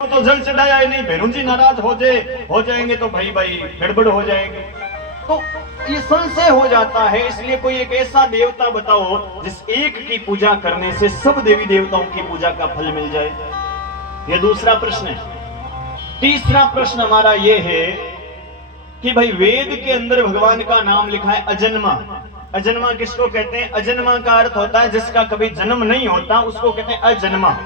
तो जल चढ़ाया ही नहीं, भैरू जी नाराज हो जाएंगे तो भाई गड़बड़ हो जाएगी। तो ये संशय हो जाता है। इसलिए कोई एक ऐसा देवता बताओ जिस एक की पूजा करने से सब देवी देवताओं की पूजा का फल मिल जाए। ये दूसरा प्रश्न है। तीसरा प्रश्न हमारा ये है कि भाई वेद के अंदर भगवान का नाम लिखा है अजन्मा। अजन्मा किसको कहते हैं? अजन्मा का अर्थ होता है जिसका कभी जन्म नहीं होता, उसको कहते हैं अजन्मा।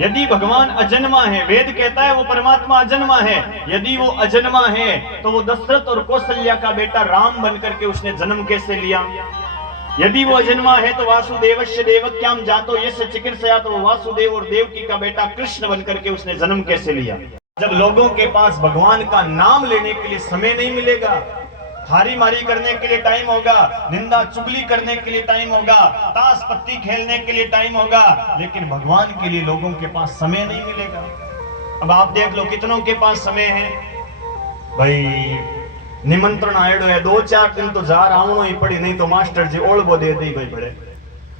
यदि भगवान अजन्मा है, वेद कहता है वो परमात्मा अजन्मा है, यदि वो अजन्मा है तो वो दशरथ और कौशल्या का बेटा राम बनकर के उसने जन्म कैसे लिया? यदि वो अजन्मा है तो वासुदेवस्य देवक्याम जातो यस्य चिकीर्षया, तो वासुदेव और देवकी का बेटा कृष्ण बनकर के उसने जन्म कैसे लिया? जब लोगों के पास भगवान का नाम लेने के लिए समय नहीं मिलेगा, थारी मारी करने के लिए टाइम होगा, निंदा चुगली करने के लिए टाइम होगा, ताश पत्ती खेलने के लिए टाइम होगा, लेकिन भगवान के लिए लोगों के पास समय नहीं मिलेगा। अब आप देख लो कितनों के पास समय है। भाई निमंत्रण आयो है, 2-4 दिन तो जार आवनो ही पड़ी, नहीं तो मास्टर जी ओळबो दे दी भाई बड़े।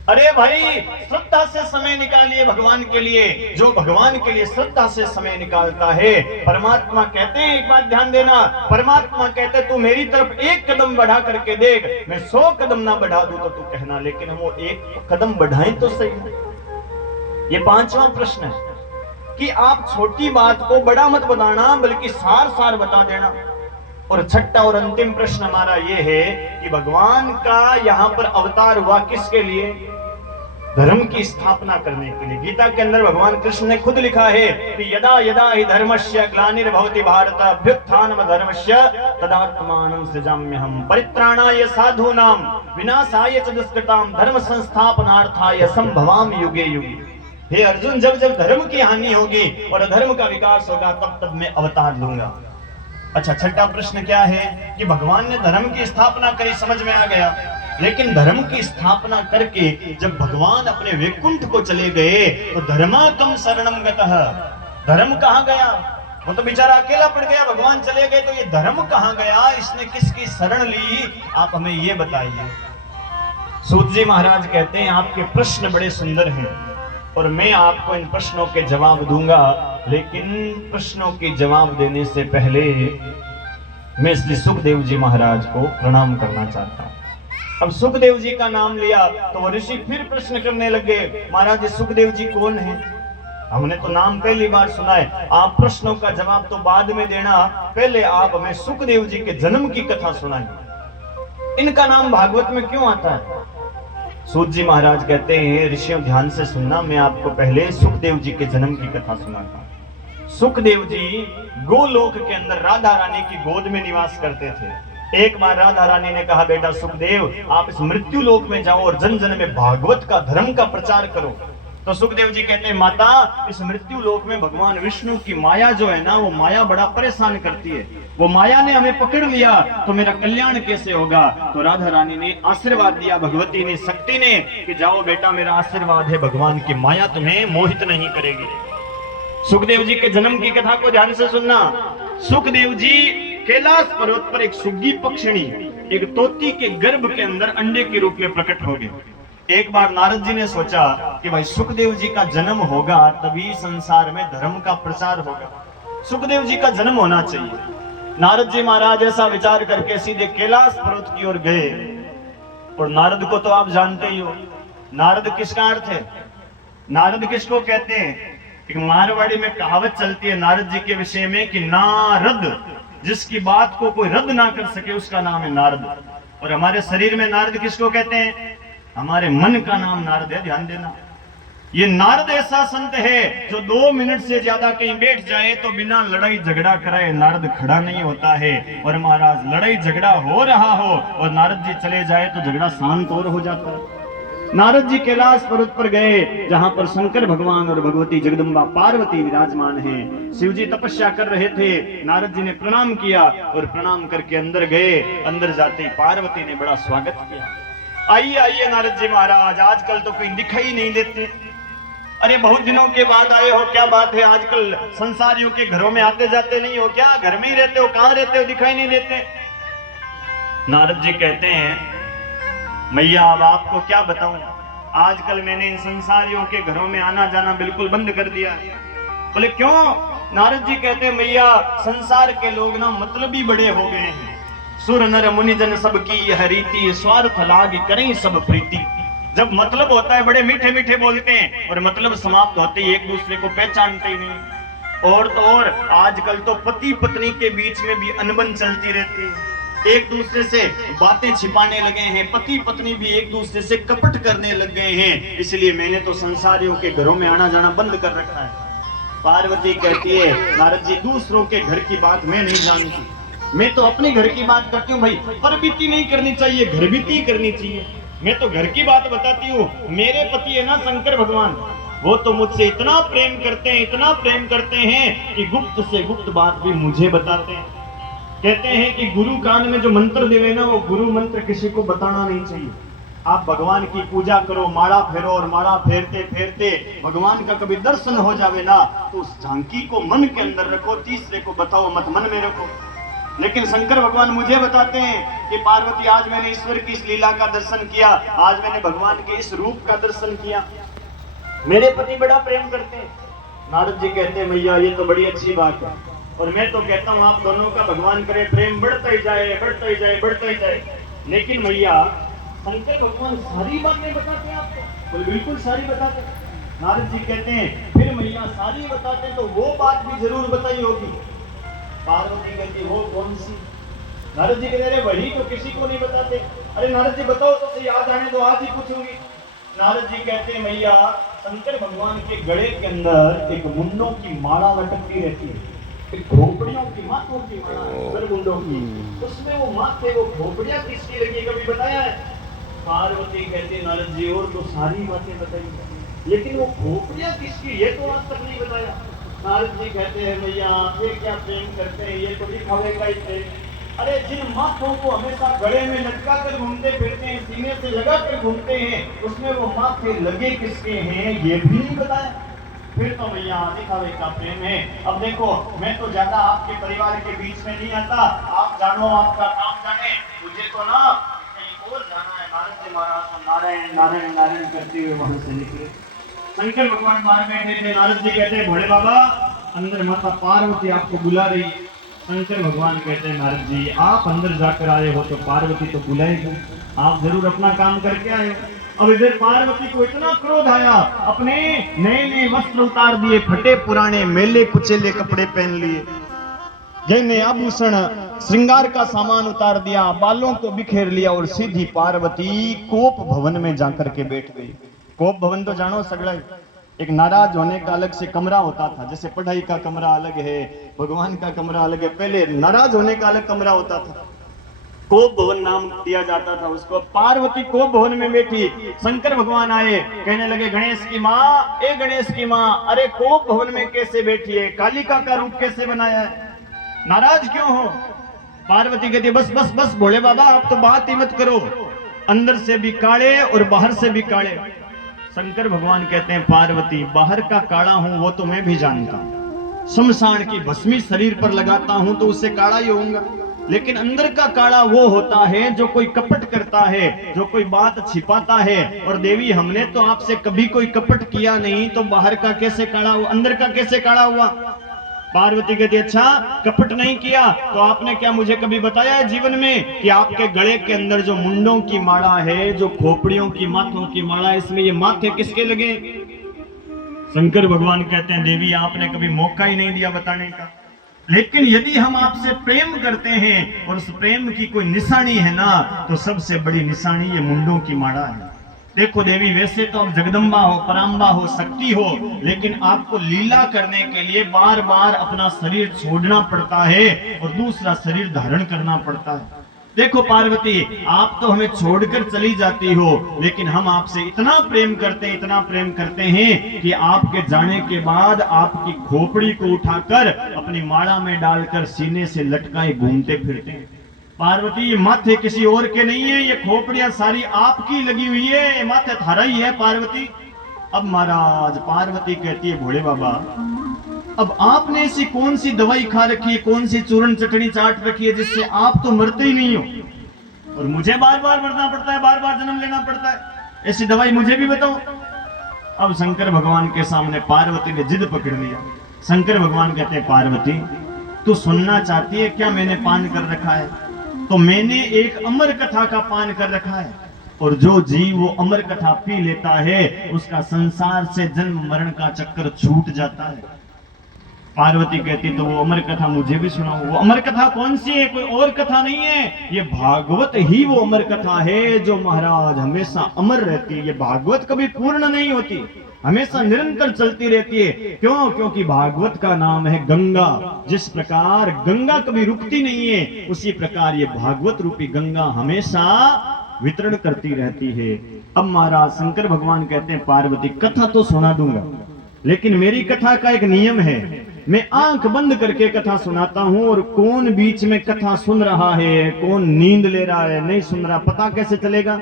अरे भाई श्रद्धा से समय निकालिए भगवान के लिए। जो भगवान के लिए श्रद्धा से समय निकालता है, परमात्मा कहते हैं, एक बात ध्यान देना, परमात्मा कहते हैं तू मेरी तरफ एक कदम बढ़ा करके देख, मैं 100 कदम ना बढ़ा दूं तो तू कहना, लेकिन हम वो एक कदम बढ़ाएं तो सही। ये पांचवा प्रश्न है कि आप छोटी बात को बड़ा मत बताना, बल्कि सार सार बता देना। और छठा और अंतिम प्रश्न हमारा यह है कि भगवान का यहां पर अवतार हुआ किसके लिए? धर्म की स्थापना करने के लिए। गीता के अंदर भगवान कृष्ण ने खुद लिखा है कि यदा यदा हि धर्मस्य ग्लानिर्भवति भारत अभ्युत्थानम धर्मस्य तदात्मानं सृजाम्यहम् परित्राणाय साधूनां विनाशाय च दुष्कृतां धर्म संस्थापनार्थाय संभवामि युगे युगे। हे अर्जुन, जब जब धर्म की हानि होगी और अधर्म का विकास होगा तब तब मैं अवतार लूंगा। अच्छा, छठा प्रश्न क्या है कि भगवान ने धर्म की स्थापना करी, समझ में आ गया, लेकिन धर्म की स्थापना करके जब भगवान अपने वैकुंठ को चले गए तो धर्माकम शरणम गतः, धर्म कहां गया? वो तो बेचारा अकेला पड़ गया, भगवान चले गए, तो ये धर्म कहां गया? इसने किसकी शरण ली? आप हमें ये बताइए। सूत जी महाराज कहते हैं आपके प्रश्न बड़े सुंदर हैं और मैं आपको इन प्रश्नों के जवाब दूंगा, लेकिन प्रश्नों के जवाब देने से पहले मैं श्री सुखदेव जी महाराज को प्रणाम करना चाहता हूं। अब सुखदेव जी का नाम लिया तो ऋषि फिर प्रश्न करने लगे, महाराज सुखदेव जी कौन है? हमने तो नाम पहली बार सुना है, आप प्रश्नों का जवाब तो बाद में देना, पहले आप हमें सुखदेव जी के जन्म की कथा सुनाइए। इनका नाम भागवत में क्यों आता है? सूत जी महाराज कहते हैं, ऋषियों ध्यान से सुनना, मैं आपको पहले सुखदेव जी के जन्म की कथा सुनाता हूं। सुखदेव जी गोलोक के अंदर राधा रानी की गोद में निवास करते थे। एक बार राधा रानी ने कहा, बेटा सुखदेव आप इस मृत्यु लोक में जाओ और जन जन में भागवत का धर्म का प्रचार करो। तो सुखदेव जी कहते हैं, माता इस मृत्यु लोक में भगवान विष्णु की माया जो है ना, वो माया बड़ा परेशान करती है, वो माया ने हमें पकड़ लिया तो मेरा कल्याण कैसे होगा? तो राधा रानी ने आशीर्वाद दिया, भगवती ने, शक्ति ने, कि जाओ बेटा मेरा आशीर्वाद है, भगवान की माया तुम्हें मोहित नहीं करेगी। सुखदेव जी के जन्म की कथा को ध्यान से सुनना। सुखदेव जी कैलाश पर्वत पर एक सुग्गी पक्षिणी, एक तोती के गर्भ के अंदर अंडे के रूप में प्रकट हो गए। एक बार नारद जी ने सोचा कि भाई सुखदेव जी का जन्म होगा तभी संसार में धर्म का प्रचार होगा, सुखदेव जी का जन्म होना चाहिए। नारद जी महाराज ऐसा विचार करके सीधे कैलाश पर्वत की ओर गए। और नारद को तो आप जानते ही हो, नारद किसका अर्थ है? नारद किसको कहते हैं? एक मारवाड़ी में कहावत चलती है नारद जी के विषय में कि नारद, जिसकी बात को कोई रद्द ना कर सके उसका नाम है नारद। और हमारे शरीर में नारद किसको कहते हैं? हमारे मन का नाम नारद है, ध्यान देना। ये नारद ऐसा संत है जो 2 मिनट से ज्यादा कहीं बैठ जाए तो बिना लड़ाई झगड़ा कराए नारद खड़ा नहीं होता है। और महाराज लड़ाई झगड़ा हो रहा हो और नारद जी चले जाए तो झगड़ा शांत और हो जाता है। नारद जी कैलाश पर्वत पर गए जहां पर शंकर भगवान और भगवती जगदम्बा पार्वती विराजमान हैं। शिव जी तपस्या कर रहे थे। नारद जी ने प्रणाम किया और प्रणाम करके अंदर गए। अंदर जाते ही पार्वती ने बड़ा स्वागत किया। आइए आइए नारद जी महाराज, आजकल तो कोई दिखाई नहीं देते। अरे बहुत दिनों के बाद आए हो, क्या बात है? आजकल संसारियों के घरों में आते जाते नहीं हो क्या? घर में ही रहते हो, कहां रहते हो, दिखाई नहीं देते? नारद जी कहते हैं, मैया अब आपको क्या बताऊं, आजकल मैंने इन संसारियों के घरों में आना जाना बिल्कुल बंद कर दिया है। बोले क्यों? नारद जी कहते हैं मैया संसार के लोग ना मतलबी बड़े हो गए हैं। सुर नर मुनि जन सबकी यह रीति, स्वार्थ लाग करें सब प्रीति। जब मतलब होता है बड़े मीठे मीठे बोलते हैं और मतलब समाप्त होते ही एक दूसरे को पहचानते ही नहीं। और तो और आजकल तो पति पत्नी के बीच में भी अनबन चलती रहती है, एक दूसरे से बातें छिपाने लगे हैं, पति पत्नी भी एक दूसरे से कपट करने लग गए हैं। इसलिए मैंने तो संसारियों के घरों में आना जाना बंद कर रखा है। पार्वती कहती है नारद जी दूसरों के घर की बात मैं नहीं जानती, मैं तो अपने घर की बात करती हूँ भाई। परबीती नहीं करनी चाहिए, घरबीती करनी चाहिए। मैं तो घर की बात बताती हूँ। मेरे पति है ना शंकर भगवान, वो तो मुझसे इतना प्रेम करते हैं, इतना प्रेम करते हैं कि गुप्त से गुप्त बात भी मुझे बताते हैं। कहते हैं कि गुरु कान में जो मंत्र देवे ना, वो गुरु मंत्र किसी को बताना नहीं चाहिए। आप भगवान की पूजा करो, माला फेरो, और माला फेरते फेरते भगवान का कभी दर्शन हो जावे ना, तो उस झांकी को मन के अंदर रखो, तीसरे को बताओ मत, मन में रखो। लेकिन शंकर भगवान मुझे बताते हैं कि पार्वती आज मैंने ईश्वर की इस लीला का दर्शन किया, आज मैंने भगवान के इस रूप का दर्शन किया, मेरे पति बड़ा प्रेम करते हैं। नारद जी कहते हैं मैया ये तो बड़ी अच्छी बात है, और मैं तो कहता हूँ आप दोनों का भगवान करे प्रेम बढ़ता ही जाए, बढ़ता ही जाए, बढ़ता ही जाए। लेकिन मैया शंकर भगवान सारी बातें बताते हैं आपको? बोले बिल्कुल सारी बताते हैं। नारद जी कहते हैं फिर मैया सारी बताते हैं तो वो बात भी जरूर बताई होगी। पार्वती कहती वो कौन सी? नारद जी कहते अरे वही तो किसी को नहीं बताते। अरे नारद जी बताओ तो सही, याद आने तो आज ही पूछूंगी। नारद जी कहते हैं मैया शंकर भगवान के गले के अंदर एक मुंडों की माला लटकती रहती है, एक खोपड़ियों की, माथों की माला, मुंडों की। उसमें वो माथे, वो खोपड़ियां किसकी लगी कभी बताया है? पार्वती कहती नारद जी और तो सारी बातें बताई, लेकिन वो खोपड़ियां किसकी ये तो आज तक नहीं बताया। नारद जी कहते हैं भैया ये क्या प्रेम करते हैं, ये तो दिखावे का ही प्रेम। अरे जिन माथों को हमेशा गले में लटका कर घूमते फिरते हैं, सीने से लगा कर घूमते हैं, उसमें वो माथे लगे किसके हैं ये भी नहीं बताया। फिर तो भैया दिखावे का प्रेम है। अब देखो मैं तो ज्यादा आपके परिवार के बीच में नहीं आता, आप जानो आपका काम जाने, मुझे तो ना कहीं और जाना है। नारद जी महाराज नारायण नारायण नारायण करते हुए वहां से निकले। शंकर भगवान बाहर बैठे थे। नारद जी कहते हैं भोले बाबा अंदर माता पार्वती आपको बुला रही है। शंकर भगवान कहते हैं नारद जी आप अंदर जाकर आए हो तो पार्वती तो बुलाएगी, आप जरूर अपना काम करके आए हो। अब इधर पार्वती को इतना क्रोध आया, अपने नए नए वस्त्र उतार दिए, फटे पुराने मेले कुचेले कपड़े पहन लिए, गहने आभूषण श्रृंगार का सामान उतार दिया, बालों को बिखेर लिया और सीधी पार्वती कोप भवन में जाकर के बैठ गई। कोप भवन तो जानो सगड़ा, एक नाराज होने का अलग से कमरा होता था, जैसे पढ़ाई का कमरा अलग है, भगवान का कमरा अलग है, पहले नाराज होने का अलग कमरा होता था, कोप भवन नाम दिया जाता था उसको। पार्वती कोप भवन में बैठी, शंकर भगवान आए, कहने लगे गणेश की माँ, ए गणेश की माँ, अरे कोप भवन में कैसे बैठी है, कालिका का रूप कैसे बनाया है, नाराज क्यों हो? पार्वती कहती बस बस बस भोले बाबा आप तो बात ही मत करो, अंदर से भी काले और बाहर से भी काले। शंकर भगवान कहते हैं पार्वती बाहर का काला हूं वो तो मैं भी जानता हूं, शमशान की भस्मी शरीर पर लगाता हूं तो उससे काला ही होऊंगा, लेकिन अंदर का काला वो होता है जो कोई कपट करता है, जो कोई बात छिपाता है। और देवी हमने तो आपसे कभी कोई कपट किया नहीं, तो बाहर का कैसे काला हुआ, अंदर का कैसे काला हुआ? पार्वती कहती अच्छा कपट नहीं किया तो आपने क्या मुझे कभी बताया है जीवन में कि आपके गले के अंदर जो मुंडों की माला है, जो खोपड़ियों की, माथों की माला, इसमें ये माथे किसके लगे? शंकर भगवान कहते हैं देवी आपने कभी मौका ही नहीं दिया बताने का, लेकिन यदि हम आपसे प्रेम करते हैं और उस प्रेम की कोई निशानी है ना, तो सबसे बड़ी निशानी ये मुंडों की माला है। देखो देवी वैसे तो आप जगदम्बा हो, पराम्बा हो, शक्ति हो, लेकिन आपको लीला करने के लिए बार बार अपना शरीर छोड़ना पड़ता है और दूसरा शरीर धारण करना पड़ता है। देखो पार्वती आप तो हमें छोड़कर चली जाती हो, लेकिन हम आपसे इतना प्रेम करते हैं, इतना प्रेम करते हैं कि आपके जाने के बाद आपकी खोपड़ी को उठाकर अपनी माला में डालकर सीने से लटकाए घूमते फिरते हैं। पार्वती ये माथे किसी और के नहीं है, ये खोपड़ियां सारी आपकी लगी हुई है, ये माथे थारा ही है पार्वती। अब महाराज पार्वती कहती है भोले बाबा अब आपने ऐसी कौन सी दवाई खा रखी है, कौन सी चूरन चटनी चाट रखी है जिससे आप तो मरते ही नहीं हो और मुझे बार बार मरना पड़ता है, बार बार जन्म लेना पड़ता है, ऐसी दवाई मुझे भी बताओ। अब शंकर भगवान के सामने पार्वती ने जिद पकड़ लिया, शंकर भगवान कहते हैं पार्वती तू सुनना चाहती है क्या मैंने पान कर रखा है? तो मैंने एक अमर कथा का पान कर रखा है, और जो जीव वो अमर कथा पी लेता है उसका संसार से जन्म मरण का चक्कर छूट जाता है। पार्वती कहती तो वो अमर कथा मुझे भी सुनाओ। वो अमर कथा कौन सी है? कोई और कथा नहीं है, ये भागवत ही वो अमर कथा है जो महाराज हमेशा अमर रहती है। ये भागवत कभी पूर्ण नहीं होती, हमेशा निरंतर चलती रहती है। क्यों? क्योंकि भागवत का नाम है गंगा। जिस प्रकार गंगा कभी रुकती नहीं है, उसी प्रकार ये भागवत रूपी गंगा हमेशा वितरण करती रहती है। अब महाराज शंकर भगवान कहते हैं पार्वती कथा तो सुना दूंगा, लेकिन मेरी कथा का एक नियम है, मैं आंख बंद करके कथा सुनाता हूं, और कौन बीच में कथा सुन रहा है, कौन नींद ले रहा है, नहीं सुन रहा, पता कैसे चलेगा?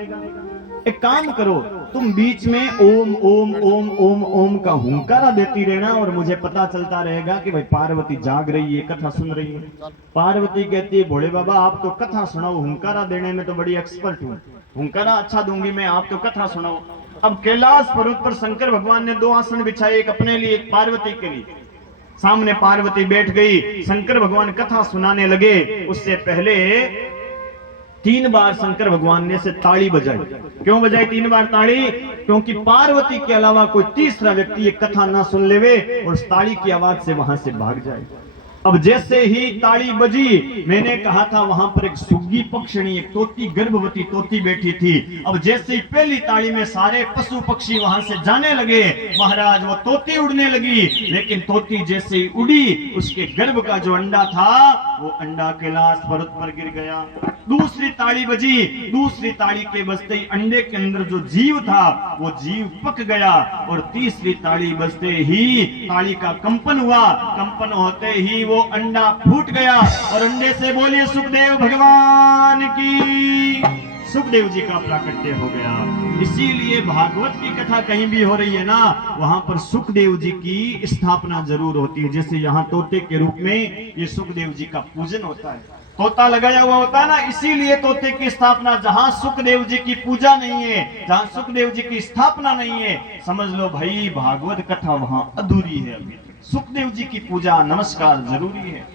एक काम करो, तुम बीच में ओम ओम ओम ओम ओम का हुंकारा देती रहना, और मुझे पता चलता रहेगा कि भाई पार्वती जाग रही है, कथा सुन रही है। पार्वती कहती है भोले बाबा आप तो कथा सुनाओ, हुंकारा देने में तो बड़ी एक्सपर्ट हूँ, हुंकारा अच्छा दूंगी मैं, आप तो कथा सुनाओ। अब कैलाश पर्वत पर शंकर भगवान ने 2 आसन बिछाए, एक अपने लिए एक पार्वती के लिए। सामने पार्वती बैठ गई, शंकर भगवान कथा सुनाने लगे। उससे पहले 3 बार शंकर भगवान ने से ताली बजाई। क्यों बजाई 3 बार ताली? क्योंकि पार्वती के अलावा कोई तीसरा व्यक्ति ये कथा ना सुन लेवे और उस ताली की आवाज से वहां से भाग जाए। अब जैसे ही ताली बजी, मैंने कहा था वहां पर एक सुग्गी पक्षिणी, एक तोती, गर्भवती तोती बैठी थी। अब जैसे ही पहली ताली में सारे पशु पक्षी वहां से जाने लगे, महाराज वो तोती उड़ने लगी, लेकिन तोती जैसे ही उड़ी, उसके गर्भ का जो अंडा था वो अंडा कैलाश पर्वत पर गिर गया। दूसरी ताली बजी, दूसरी ताली के बजते ही अंडे के अंदर जो जीव था वो जीव पक गया, और तीसरी ताली बजते ही ताली का कंपन हुआ, कंपन होते ही वो अंडा फूट गया, और अंडे से बोलिए सुखदेव भगवान की, सुखदेव जी का प्राकट्य हो गया। इसीलिए भागवत की कथा कहीं भी हो रही है ना, वहां पर सुखदेव जी की स्थापना जरूर होती है। जैसे यहाँ तोते के रूप में ये सुखदेव जी का पूजन होता है, तोता लगाया हुआ होता है ना, इसीलिए तोते की स्थापना। जहां सुखदेव जी की पूजा नहीं है, जहां सुखदेव जी की स्थापना नहीं है, समझ लो भाई भागवत कथा वहां अधूरी है। अभी सुखदेव जी की पूजा नमस्कार जरूरी है।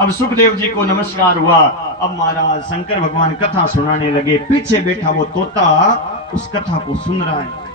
अब सुखदेव जी को नमस्कार हुआ। अब महाराज शंकर भगवान कथा सुनाने लगे। पीछे बैठा वो तोता उस कथा को सुन रहा है।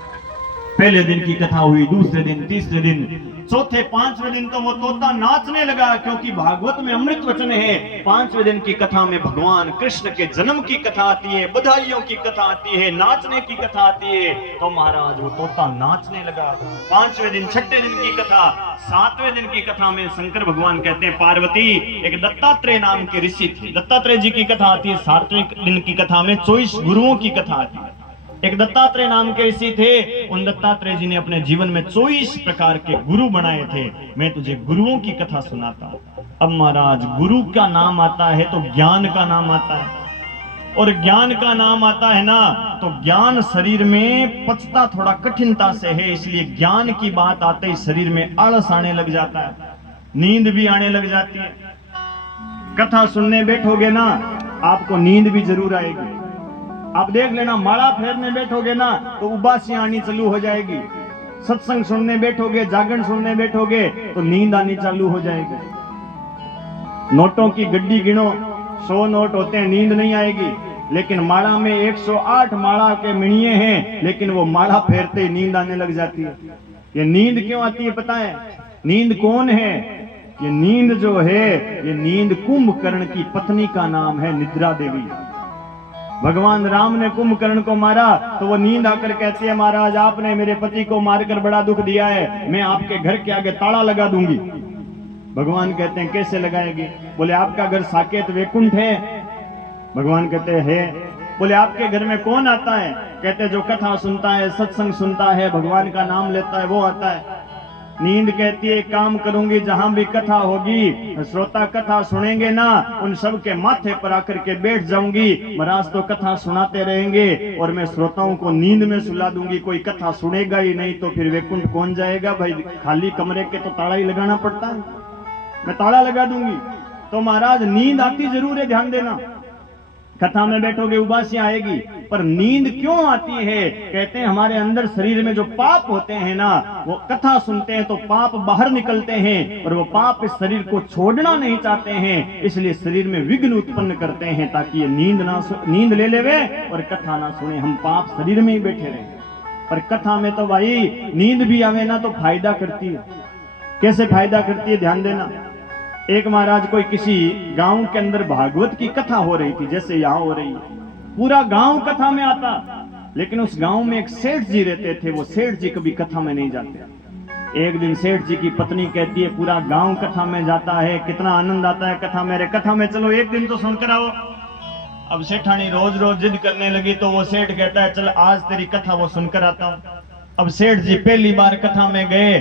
पहले दिन की कथा हुई, दूसरे दिन, तीसरे दिन, चौथे, 5वें दिन तो वो तोता नाचने लगा, क्योंकि भागवत में अमृत वचन है। 5वें दिन की कथा में भगवान कृष्ण के जन्म की कथा आती है, बधाइयों की कथा आती है, नाचने की कथा आती है। तो महाराज वो तोता नाचने लगा। 5वें दिन, 6ठे दिन की कथा, 7वें दिन की कथा में शंकर भगवान कहते हैं पार्वती, एक दत्तात्रेय नाम के ऋषि थे, दत्तात्रेय जी की कथा आती है। 7वें दिन की कथा में 24 गुरुओं की कथा आती है। एक दत्तात्रेय नाम के ऋषि थे, उन दत्तात्रेय जी ने अपने जीवन में 24 प्रकार के गुरु बनाए थे। मैं तुझे गुरुओं की कथा सुनाता हूं। अब महाराज गुरु का नाम आता है तो ज्ञान का नाम आता है, और ज्ञान का नाम आता है ना तो ज्ञान शरीर में पचता थोड़ा कठिनता से है, इसलिए ज्ञान की बात आते ही शरीर में आलस आने लग जाता है, नींद भी आने लग जाती है। कथा सुनने बैठोगे ना आपको नींद भी जरूर आएगी। आप देख लेना, माला फेरने बैठोगे ना तो उबासी आनी चालू हो जाएगी। सत्संग सुनने बैठोगे, जागरण सुनने बैठोगे तो नींद आनी चालू हो जाएगी। नोटों की गड्डी गिनो, 100 नोट होते हैं, नींद नहीं आएगी। लेकिन माला में 108 माला के मिणिये हैं, लेकिन वो माला फेरते ही नींद आने लग जाती है। ये नींद क्यों आती है पता है? नींद कौन है? ये नींद जो है, ये नींद कुंभकर्ण की पत्नी का नाम है, निद्रा देवी। भगवान राम ने कुंभकर्ण को मारा तो वो नींद आकर कहती है महाराज आपने मेरे पति को मारकर बड़ा दुख दिया है, मैं आपके घर के आगे ताला लगा दूंगी। भगवान कहते हैं कैसे लगाएगी? बोले आपका घर साकेत वैकुंठ है। भगवान कहते हैं। बोले आपके घर में कौन आता है? कहते जो कथा सुनता है, सत्संग सुनता है, भगवान का नाम लेता है, वो आता है। नींद कहती है काम करूंगी, जहां भी कथा होगी श्रोता कथा सुनेंगे ना, उन सब के माथे पर आकर के बैठ जाऊंगी। महाराज तो कथा सुनाते रहेंगे और मैं श्रोताओं को नींद में सुला दूंगी। कोई कथा सुनेगा ही नहीं तो फिर वैकुंठ कौन जाएगा भाई? खाली कमरे के तो ताला ही लगाना पड़ता है, मैं ताला लगा दूंगी। तो महाराज नींद आती जरूर है, ध्यान देना। कथा में बैठोगे उबासियां आएगी, पर नींद क्यों आती है? कहते हैं हमारे अंदर शरीर में जो पाप होते हैं ना, वो कथा सुनते हैं तो पाप बाहर निकलते हैं, और वो पाप इस शरीर को छोड़ना नहीं चाहते हैं, इसलिए शरीर में विघ्न उत्पन्न करते हैं ताकि ये नींद ले लेवे और कथा ना सुने, हम पाप शरीर में ही बैठे रहे। पर कथा में तो भाई नींद भी आवे ना तो फायदा करती है। कैसे फायदा करती है ध्यान देना। एक महाराज कोई किसी गांव के अंदर भागवत की कथा हो रही थी, जैसे यहाँ हो रही है, पूरा गांव कथा में आता, लेकिन उस गांव में एक सेठ जी रहते थे, वो सेठ जी कभी कथा में नहीं जाते। एक दिन सेठ जी की पत्नी कहती है पूरा गांव कथा में जाता है, कितना आनंद आता है कथा में, कथा में चलो एक दिन तो सुनकर आओ। अब सेठानी रोज रोज जिद करने लगी तो वो सेठ कहता है चल आज तेरी कथा वो सुनकर आता हूँ। अब सेठ जी पहली बार कथा में गए,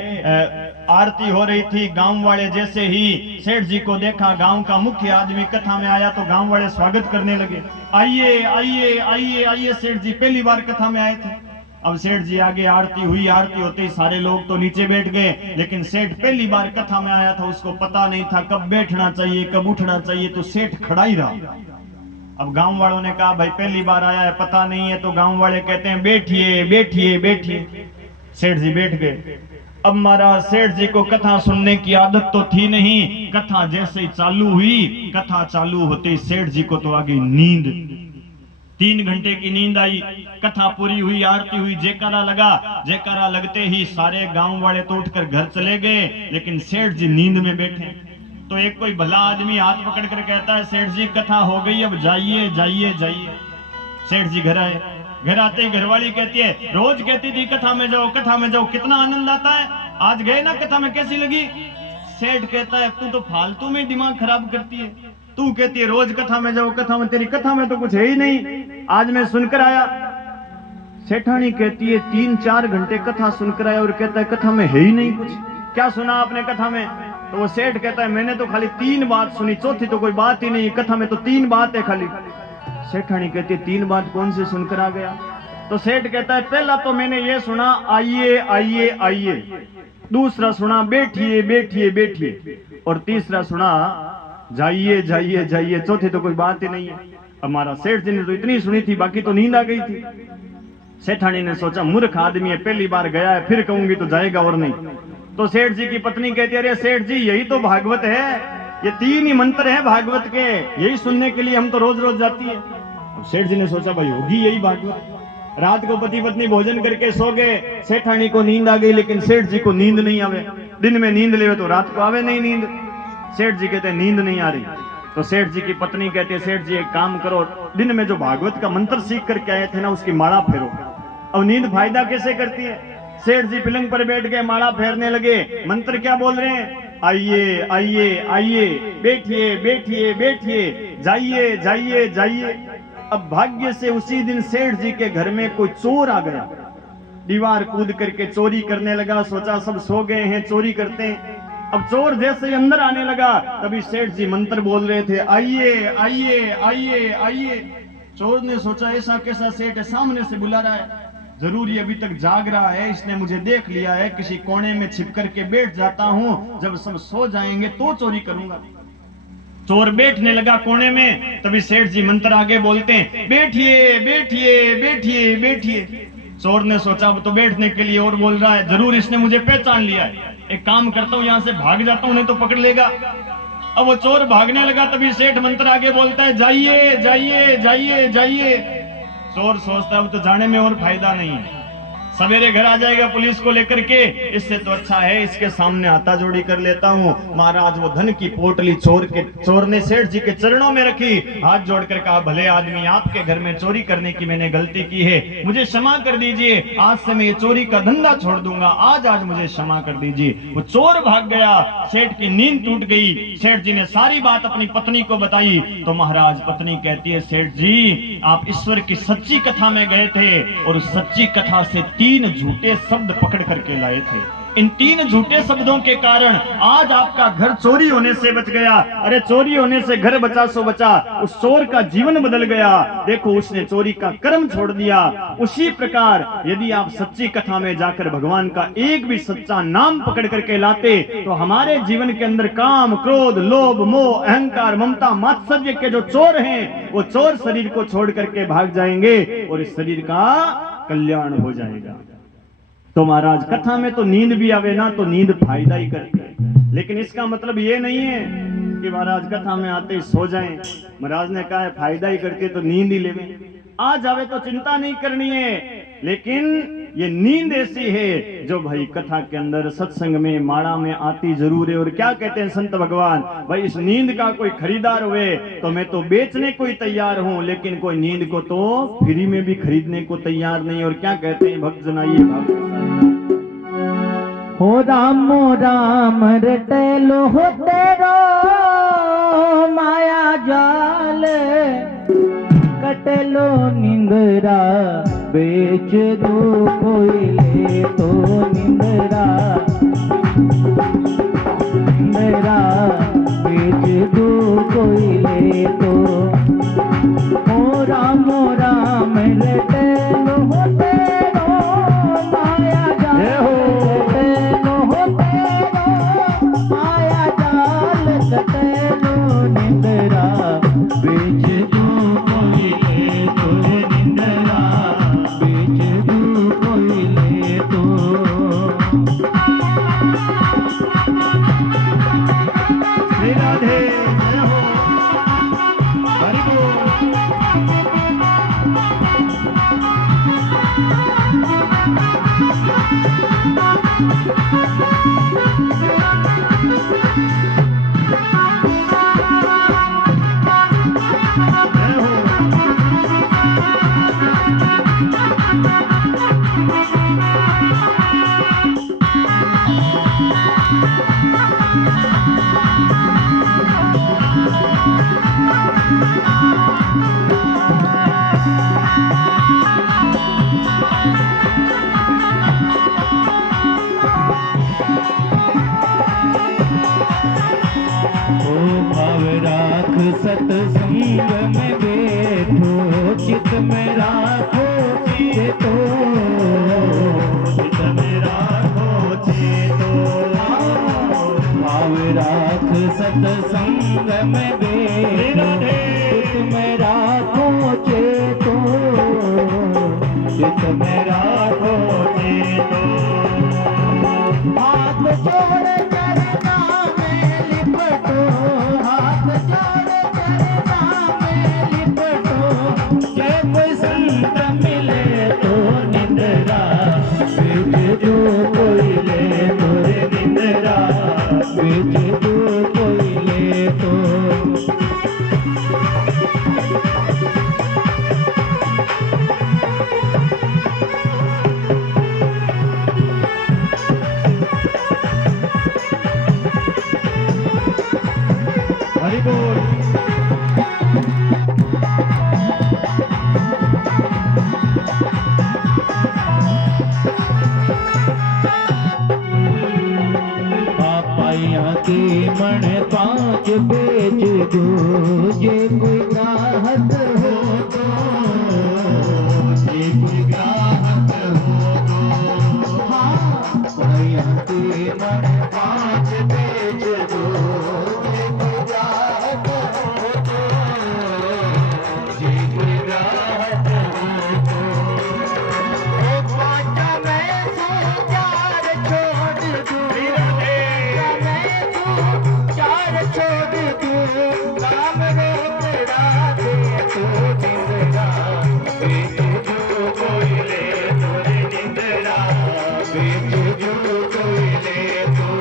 आरती हो रही थी, गांव वाले जैसे ही सेठ जी को देखा, गांव का मुख्य आदमी कथा में आया तो गांव वाले स्वागत करने लगे, आइए आइए आइए आइए, सेठ जी पहली बार कथा में आए थे। अब सेठ जी आगे आरती हुई, आरती होते ही सारे लोग तो नीचे बैठ गए, लेकिन सेठ पहली बार कथा में आया था, उसको पता नहीं था कब बैठना चाहिए कब उठना चाहिए, तो सेठ खड़ा ही रहा। अब गांव वालों ने कहा भाई पहली बार आया है पता नहीं है, तो गांव वाले कहते हैं बैठिए बैठिए बैठिए। सेठ जी बैठ गए। अब महाराज सेठ जी को कथा सुनने की आदत तो थी नहीं, कथा जैसे ही चालू हुई, कथा चालू होते सेठ जी को तो आ गई नींद। 3 घंटे की नींद आई, कथा पूरी हुई, आरती हुई, जयकारा लगा, जयकारा लगते ही सारे गांव वाले तो उठकर घर चले गए, लेकिन सेठ जी नींद में बैठे। तो एक कोई भला आदमी हाथ पकड़ कर कहता है सेठ जी कथा हो गई, अब जाइए जाइए जाइए। सेठ जी घर आए, घर आते ही घरवाली कहती है रोज कहती थी कथा में जाओ कथा में जाओ, कितना आनंद आता है, आज गए ना कथा में कैसी लगी? सेठ कहता है तू तो फालतू में दिमाग खराब करती है, तू कहती है रोज कथा में जाओ कथा में, तेरी कथा में तो कुछ है ही नहीं, आज मैं सुनकर आया। सेठानी कहती है 3-4 घंटे कथा सुनकर आया और कहता है कथा में है ही नहीं कुछ, क्या सुना आपने कथा में? तो वो सेठ कहता है मैंने तो खाली 3 बात सुनी, चौथी तो कोई बात ही नहीं, कथा में तो 3 बात है खाली। सेठानी कहती है 3 बात कौन से सुनकर आ गया? तो सेठ कहता है पहला तो मैंने ये सुना आइए आइए आइए, दूसरा सुना बैठिए बैठिए बैठिए, और तीसरा सुना जाइए जाइए जाइए, चौथी तो कोई बात ही नहीं है। हमारा सेठ जी ने तो इतनी सुनी थी, बाकी तो नींद आ गई थी। सेठानी ने सोचा मूर्ख आदमी है, पहली बार गया है, फिर कहूंगी तो जाएगा और नहीं। तो सेठ जी की पत्नी कहती है अरे सेठ जी यही तो भागवत है, ये 3 ही मंत्र हैं भागवत के, यही सुनने के लिए हम तो रोज रोज जाती है। अब सेठ जी ने सोचा भाई होगी यही भागवत। रात को पति पत्नी भोजन करके सो गए, सेठानी को नींद आ गई, लेकिन सेठ जी को नींद नहीं आवे। दिन में नींद ले तो रात को आवे नहीं नींद। सेठ जी कहते नींद नहीं आ रही। तो सेठ जी की पत्नी कहती है सेठ जी एक काम करो, दिन में जो भागवत का मंत्र सीख करके आए थे ना उसकी माला फेरो। अब नींद फायदा कैसे करती है? सेठ जी पलंग पर बैठ गए, माला फेरने लगे, मंत्र क्या बोल रहे हैं? आइए आइए आइए, बैठिए बैठिए बैठिए, जाइए जाइए जाइए। अब भाग्य से उसी दिन सेठ जी के घर में कोई चोर आ गया, दीवार कूद करके चोरी करने लगा, सोचा सब सो गए हैं चोरी करते हैं। अब चोर जैसे ही अंदर आने लगा तभी सेठ जी मंत्र बोल रहे थे आइए आइए आइए आइए। चोर ने सोचा ऐसा कैसा सेठ है, सामने से बुला रहा है, जरूर ये अभी तक जाग रहा है, इसने मुझे देख लिया है, किसी कोने में छिप करके बैठ जाता हूं, जब सब सो जाएंगे तो चोरी करूंगा। चोर बैठने लगा कोने में, तभी सेठ जी मंत्र आगे बोलते हैं बैठिए बैठिए बैठिए बैठिए। चोर ने सोचा अब तो बैठने के लिए और बोल रहा है, जरूर इसने मुझे पहचान लिया है, एक काम करता हूँ यहाँ से भाग जाता हूँ नहीं तो पकड़ लेगा। अब वो चोर भागने लगा तभी सेठ मंत्र आगे बोलता है जाइए जाइए जाइए जाइए। चोर सोचता अब तो जाने में और फायदा नहीं है, सवेरे घर आ जाएगा पुलिस को लेकर के, इससे तो अच्छा है इसके सामने हाथा जोड़ी कर लेता हूँ। महाराज वो धन की पोटली चोर ने सेठ जी के चरणों में रखी, हाथ जोड़कर कहा भले आदमी आपके घर में चोरी करने की मैंने गलती की है, मुझे क्षमा कर दीजिए, आज से मैं ये चोरी का धंधा छोड़ दूंगा, आज मुझे क्षमा कर दीजिए। वो चोर भाग गया, सेठ की नींद टूट गई। सेठ जी ने सारी बात अपनी पत्नी को बताई तो महाराज पत्नी कहती है सेठ जी आप ईश्वर की सच्ची कथा में गए थे और सच्ची कथा से 3 झूठे शब्द पकड़ करके लाए थे। इन 3 झूठे शब्दों के कारण आज आपका घर चोरी होने से बच गया। अरे चोरी होने से घर बचा सो बचा, उस चोर का जीवन बदल गया। देखो उसने चोरी का कर्म छोड़ दिया। उसी प्रकार यदि आप सच्ची कथा में जाकर भगवान का एक भी सच्चा नाम पकड़ करके लाते तो हमारे जीवन के अंदर काम, क्रोध, लोभ, मोह, अहंकार, ममता, मात्सर्य के जो चोर हैं वो चोर शरीर को छोड़ करके भाग जाएंगे और इस शरीर का कल्याण हो जाएगा। तो महाराज कथा में तो नींद भी आवे ना तो नींद फायदा ही करती है, लेकिन इसका मतलब ये नहीं है कि महाराज कथा में आते ही सो जाएं। महाराज ने कहा है फायदा ही करके तो नींद ही लेवे, आ जावे तो चिंता नहीं करनी है। लेकिन ये नींद ऐसी है जो भाई कथा के अंदर सत्संग में माड़ा में आती जरूर है। और क्या कहते हैं संत भगवान, भाई इस नींद का कोई खरीदार हुए तो मैं तो बेचने को ही तैयार हूं, लेकिन कोई नींद को तो फ्री में भी खरीदने को तैयार नहीं। और क्या कहते हैं भक्त जनाइए भाव, हो राम रटेलो हो तेरो माया जाल, कटलो निंदरा बेच दो कोई ले तो निंदरा, निंदरा बेच दो कोई ले तो। हो राम रटेलो हो तेरो माया जाल, कटलो हो तेरो माया जाल, कटलो निंदरा बेच दो कोई ले तो, निंदरा बेच दो कोई ले तो। श्री राधे जय हो, हरि बोल। सत्संग में बैठो चित में राखो चेतो, चित में राखो चेतो। भाव राख सत्संग में बैठो चित में राखो चेतो, चित में राखो चेतो। हाथ जोड़ चरना में लिपटो, हाथ जोड़ चरना में लिपटो, जय कोई संत मिले तो निंदरा बेच दो कोई ले तो, निंदरा बेच दो कोई ले तो। हरि बोल। पापाइया के मन 5 बेच दो, जे कोई ग्राहक हो तो, जे कोई ग्राहक हो तो। हाँ पापाइया के मन 5 बेच दो, जे कोई ग्राहक हो तो, जे कोई ग्राहक हो तो। ओ पाचा में से 4 छोड़ दो, चार छोड़ दो, काम रोकड़ा दे तो निंदरा बेच जो कोई ले तो, निंदरा बेच जो कोई ले तो।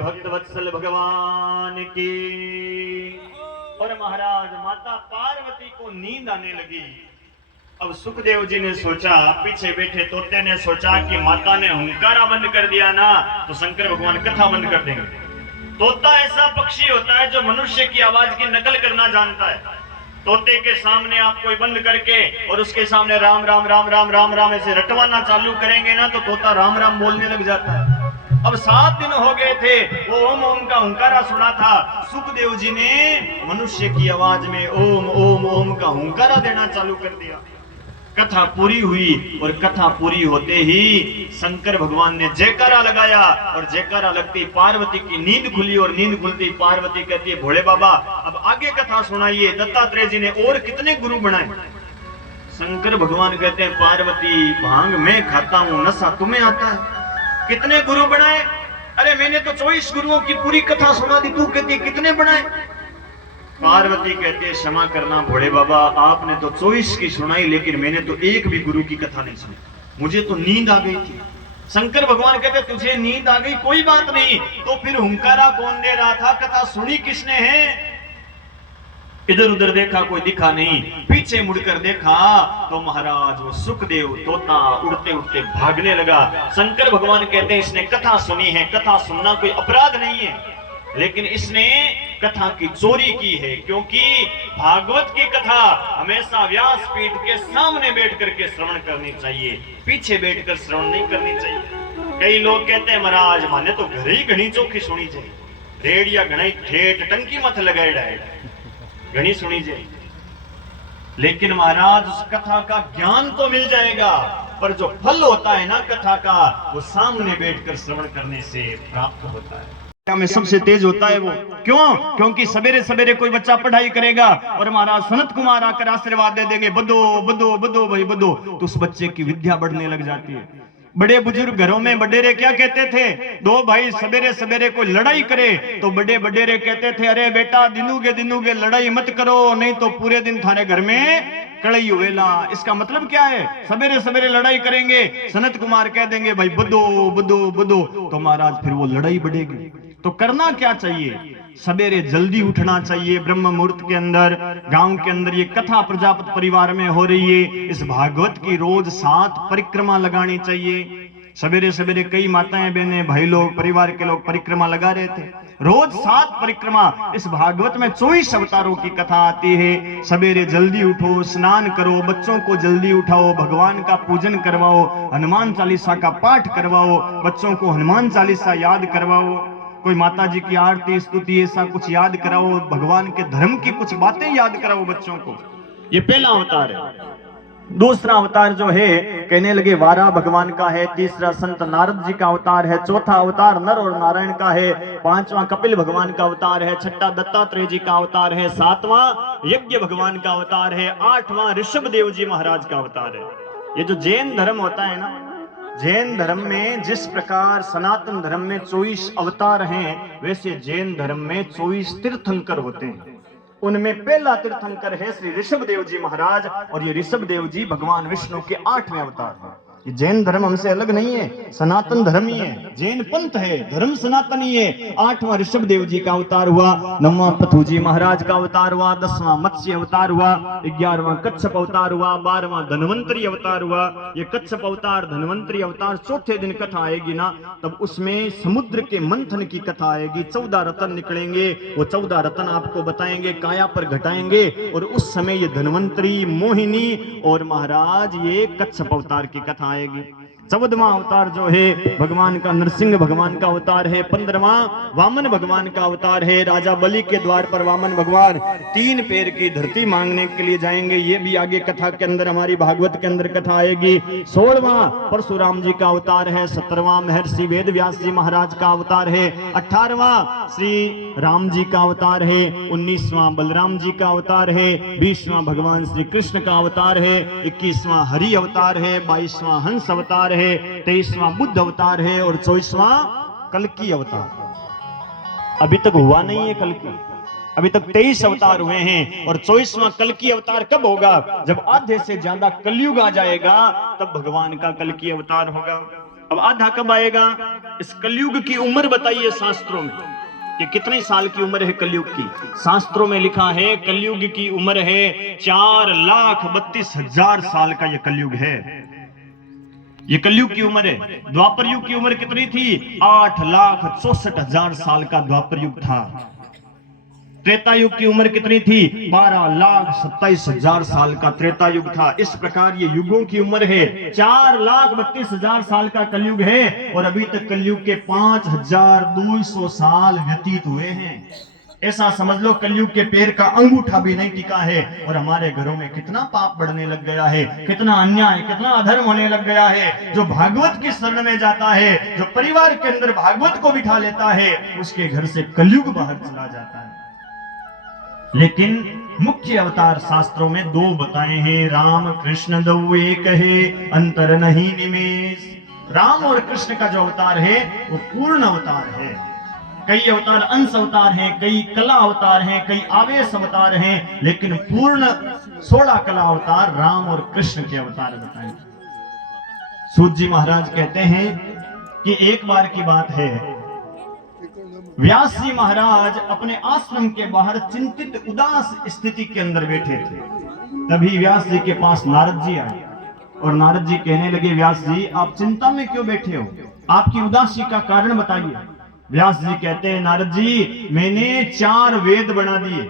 भक्त वत्सल भगवान की। और महाराज माता पार्वती को नींद आने लगी। अब सुखदेव जी ने सोचा, पीछे बैठे तोते ने सोचा कि माता ने हुंकारा बंद कर दिया ना तो शंकर भगवान कथा बंद कर देंगे। तोता ऐसा पक्षी होता है जो मनुष्य की आवाज की नकल करना जानता है। तोते के सामने आप कोई बंद करके और उसके सामने राम राम राम राम राम राम ऐसे रटवाना चालू करेंगे ना तो तोता राम राम बोलने लग जाता है। अब 7 दिन हो गए थे, वो ओम ओम का हुंकारा सुना था। सुखदेव जी ने मनुष्य की आवाज में ओम ओम ओम का हुंकारा देना चालू कर दिया। कथा पूरी हुई और कथा पूरी होते ही शंकर भगवान ने जयकारा लगाया और जयकारा लगती पार्वती की नींद खुली और नींद खुलती पार्वती कहती है भोले बाबा अब आगे कथा सुनाइए, दत्तात्रेय जी ने और कितने गुरु बनाए। शंकर भगवान कहते हैं पार्वती भांग मैं खाता हूं, नशा तुम्हें आता है, कितने गुरु बनाए? अरे मैंने तो 24 गुरुओं की पूरी कथा सुना दी, तू कहती कितने बनाए? पार्वती कहती है क्षमा करना भोले बाबा, आपने तो 24 की सुनाई लेकिन मैंने तो एक भी गुरु की कथा नहीं सुनी, मुझे तो नींद आ गई थी। शंकर भगवान कहते तुझे नींद आ गई कोई बात नहीं, तो फिर हुंकारा कौन दे रहा था, कथा सुनी किसने है? इधर उधर देखा कोई दिखा नहीं, पीछे मुड़कर देखा तो महाराज वो सुखदेव तोता उड़ते उड़ते भागने लगा। शंकर भगवान कहते हैं इसने कथा सुनी है, कथा सुनना कोई अपराध नहीं है, लेकिन इसने कथा की चोरी की है, क्योंकि भागवत की कथा हमेशा व्यासपीठ के सामने बैठ करके श्रवण करनी चाहिए, पीछे बैठकर श्रवण नहीं करनी चाहिए। कई लोग कहते हैं महाराज माने तो घर ही घनी चौखी सुनी चाहिए, रेडिया घनी ठेठ टंकी मत लगाए डायरेक्ट घनी सुनी जाए, लेकिन महाराज उस कथा का ज्ञान तो मिल जाएगा, पर जो फल होता है ना कथा का वो सामने बैठकर श्रवण करने से प्राप्त होता है। में सबसे तेज होता है वो क्यों? क्योंकि सवेरे सवेरे कोई बच्चा पढ़ाई करेगा और महाराज सनत कुमार आकर आशीर्वाद दे देंगे बदो बदो बदो भाई बदो, तो उस बच्चे की विद्या बढ़ने लग जाती है। बड़े बुजुर्ग घरों में बडेरे क्या कहते थे, दो भाई सवेरे सवेरे कोई लड़ाई करे तो बड़े बडेरे कहते थे अरे बेटा दिनू के लड़ाई मत करो नहीं तो पूरे दिन थारे घर में कड़ई हुएला। इसका मतलब क्या है? सवेरे सवेरे लड़ाई करेंगे, सनत कुमार कह देंगे भाई बदो बदो बदो, तो महाराज फिर वो लड़ाई बढ़ेगी। तो करना क्या चाहिए? सवेरे जल्दी उठना चाहिए, ब्रह्म मुहूर्त के अंदर। गांव के अंदर ये कथा प्रजापति परिवार में हो रही है, इस भागवत की रोज 7 परिक्रमा लगानी चाहिए। सवेरे सवेरे कई माताएं बहनें भाई लोग परिवार के लोग परिक्रमा लगा रहे थे, रोज 7 परिक्रमा। इस भागवत में 24 अवतारों की कथा आती है। सवेरे जल्दी उठो, स्नान करो, बच्चों को जल्दी उठाओ, भगवान का पूजन करवाओ, हनुमान चालीसा का पाठ करवाओ, बच्चों को हनुमान चालीसा याद करवाओ, कोई माता जी की आरती स्तुति ऐसा कुछ याद कराओ, भगवान के धर्म की कुछ बातें याद कराओ बच्चों को। ये पहला अवतार है। दूसरा अवतार जो है कहने लगे वारा भगवान का है, तीसरा संत नारद जी का अवतार है, चौथा अवतार नर और नारायण का है, पांचवा कपिल भगवान का अवतार है, छठा दत्तात्रेय जी का अवतार है, सातवां यज्ञ भगवान का अवतार है, आठवां ऋषभ देव जी महाराज का अवतार है। ये जो जैन धर्म होता है ना, जैन धर्म में जिस प्रकार सनातन धर्म में 24 अवतार हैं, वैसे जैन धर्म में 24 तीर्थंकर होते हैं। उनमें पहला तीर्थंकर है श्री ऋषभ देव जी महाराज, और ये ऋषभ देव जी भगवान विष्णु के 8वें अवतार हैं। ये जैन धर्म हमसे अलग नहीं है, सनातन धर्म ही है, जैन पंथ है, धर्म सनातन ही है। 8वां ऋषभ देव जी का अवतार हुआ, 9वां पथु जी महाराज का अवतार हुआ, 10वां मत्स्य अवतार हुआ, 11वां कच्छप अवतार हुआ, 12वां धन्वंतरी अवतार हुआ। ये कच्छप अवतार धन्वंतरी अवतार चौथे दिन कथा आएगी ना, तब उसमें समुद्र के मंथन की कथा आएगी। 14 रत्न निकलेंगे, वो 14 रत्न आपको बताएंगे, काया पर घटाएंगे, और उस समय ये धन्वंतरी, मोहिनी और महाराज ये कच्छप अवतार की कथा आएगी। 14वां अवतार जो है भगवान का नरसिंह भगवान का अवतार है। 15वां वामन भगवान का अवतार है। राजा बलि के द्वार पर वामन भगवान 3 पैर की धरती मांगने के लिए जाएंगे, ये भी आगे कथा के अंदर हमारी भागवत के अंदर कथा आएगी। 16वां परशुराम जी का अवतार है। 17वां महर्षि वेद व्यास जी महाराज का अवतार है। 18वां श्री राम जी का अवतार है। 19वां बलराम जी का अवतार है। 20वां भगवान श्री कृष्ण का अवतार है। 21वां हरि अवतार है। 22वां हंस अवतार है। 23वां बुद्ध अवतार है और 24वां कल्कि अवतार। अभी तक हुआ नहीं है कल्कि, अभी तक 23 अवतार हुए हैं और 24वां कल्कि अवतार कब होगा? जब आधे से ज्यादा कलयुग आ जाएगा, तब भगवान का कल्कि अवतार होगा। अब आधा कब आएगा? इस कलयुग की उम्र बताइए शास्त्रों में कि कितने साल की उम्र है कलयुग की। शास्त्रों में लिखा है कलयुग की उम्र है 4,32,000 साल का ये कलयुग है। ये कलयुग की उम्र है। द्वापर युग की उम्र कितनी थी? 8,64,000 साल का द्वापर युग था। त्रेता युग की उम्र कितनी थी? 12,27,000 साल का त्रेता युग था। इस प्रकार ये युगों की उम्र है। 4,32,000 साल का कलयुग है और अभी तक कलयुग के 5,200 साल व्यतीत हुए हैं। ऐसा समझ लो कलयुग के पैर का अंगूठा भी नहीं टिका है और हमारे घरों में कितना पाप बढ़ने लग गया है, कितना अन्याय, कितना अधर्म होने लग गया है। जो भागवत की शरण में जाता है, जो परिवार के अंदर भागवत को बिठा लेता है, उसके घर से कलयुग बाहर चला जाता है। लेकिन मुख्य अवतार शास्त्रों में दो बताए हैं, राम कृष्ण दो एक है, अंतर नहीं निमेष। राम और कृष्ण का जो अवतार है वो पूर्ण अवतार है। कई अवतार अंश अवतार हैं, कई कला अवतार हैं, कई आवेश अवतार हैं, लेकिन पूर्ण 16 कला अवतार राम और कृष्ण के अवतार बताए। सूत जी महाराज कहते हैं कि एक बार की बात है, व्यास जी महाराज अपने आश्रम के बाहर चिंतित उदास स्थिति के अंदर बैठे थे। तभी व्यास जी के पास नारद जी आए और नारद जी कहने लगे, व्यास जी आप चिंता में क्यों बैठे हो? आपकी उदासी का कारण बताइए। व्यास जी कहते हैं, नारद जी मैंने 4 वेद बना दिए।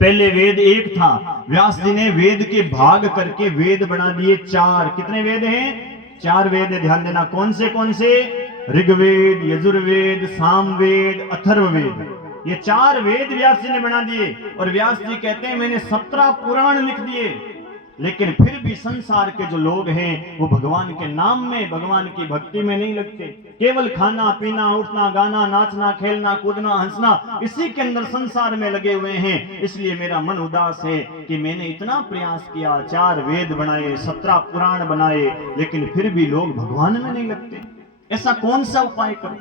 पहले वेद एक था, व्यास जी ने वेद के भाग करके वेद बना दिए 4। कितने वेद हैं? 4 वेद है। ध्यान देना, कौन से? ऋग्वेद, यजुर्वेद, सामवेद, अथर्ववेद। ये 4 वेद व्यास जी ने बना दिए। और व्यास जी कहते हैं मैंने 17 पुराण लिख दिए। लेकिन फिर भी संसार के जो लोग हैं वो भगवान के नाम में, भगवान की भक्ति में नहीं लगते। केवल खाना पीना, उठना, गाना, नाचना, खेलना, कूदना, हंसना, इसी के अंदर संसार में लगे हुए हैं। इसलिए मेरा मन उदास है कि मैंने इतना प्रयास किया, 4 वेद बनाए, 17 पुराण बनाए, लेकिन फिर भी लोग भगवान में नहीं लगते। ऐसा कौन सा उपाय करूं?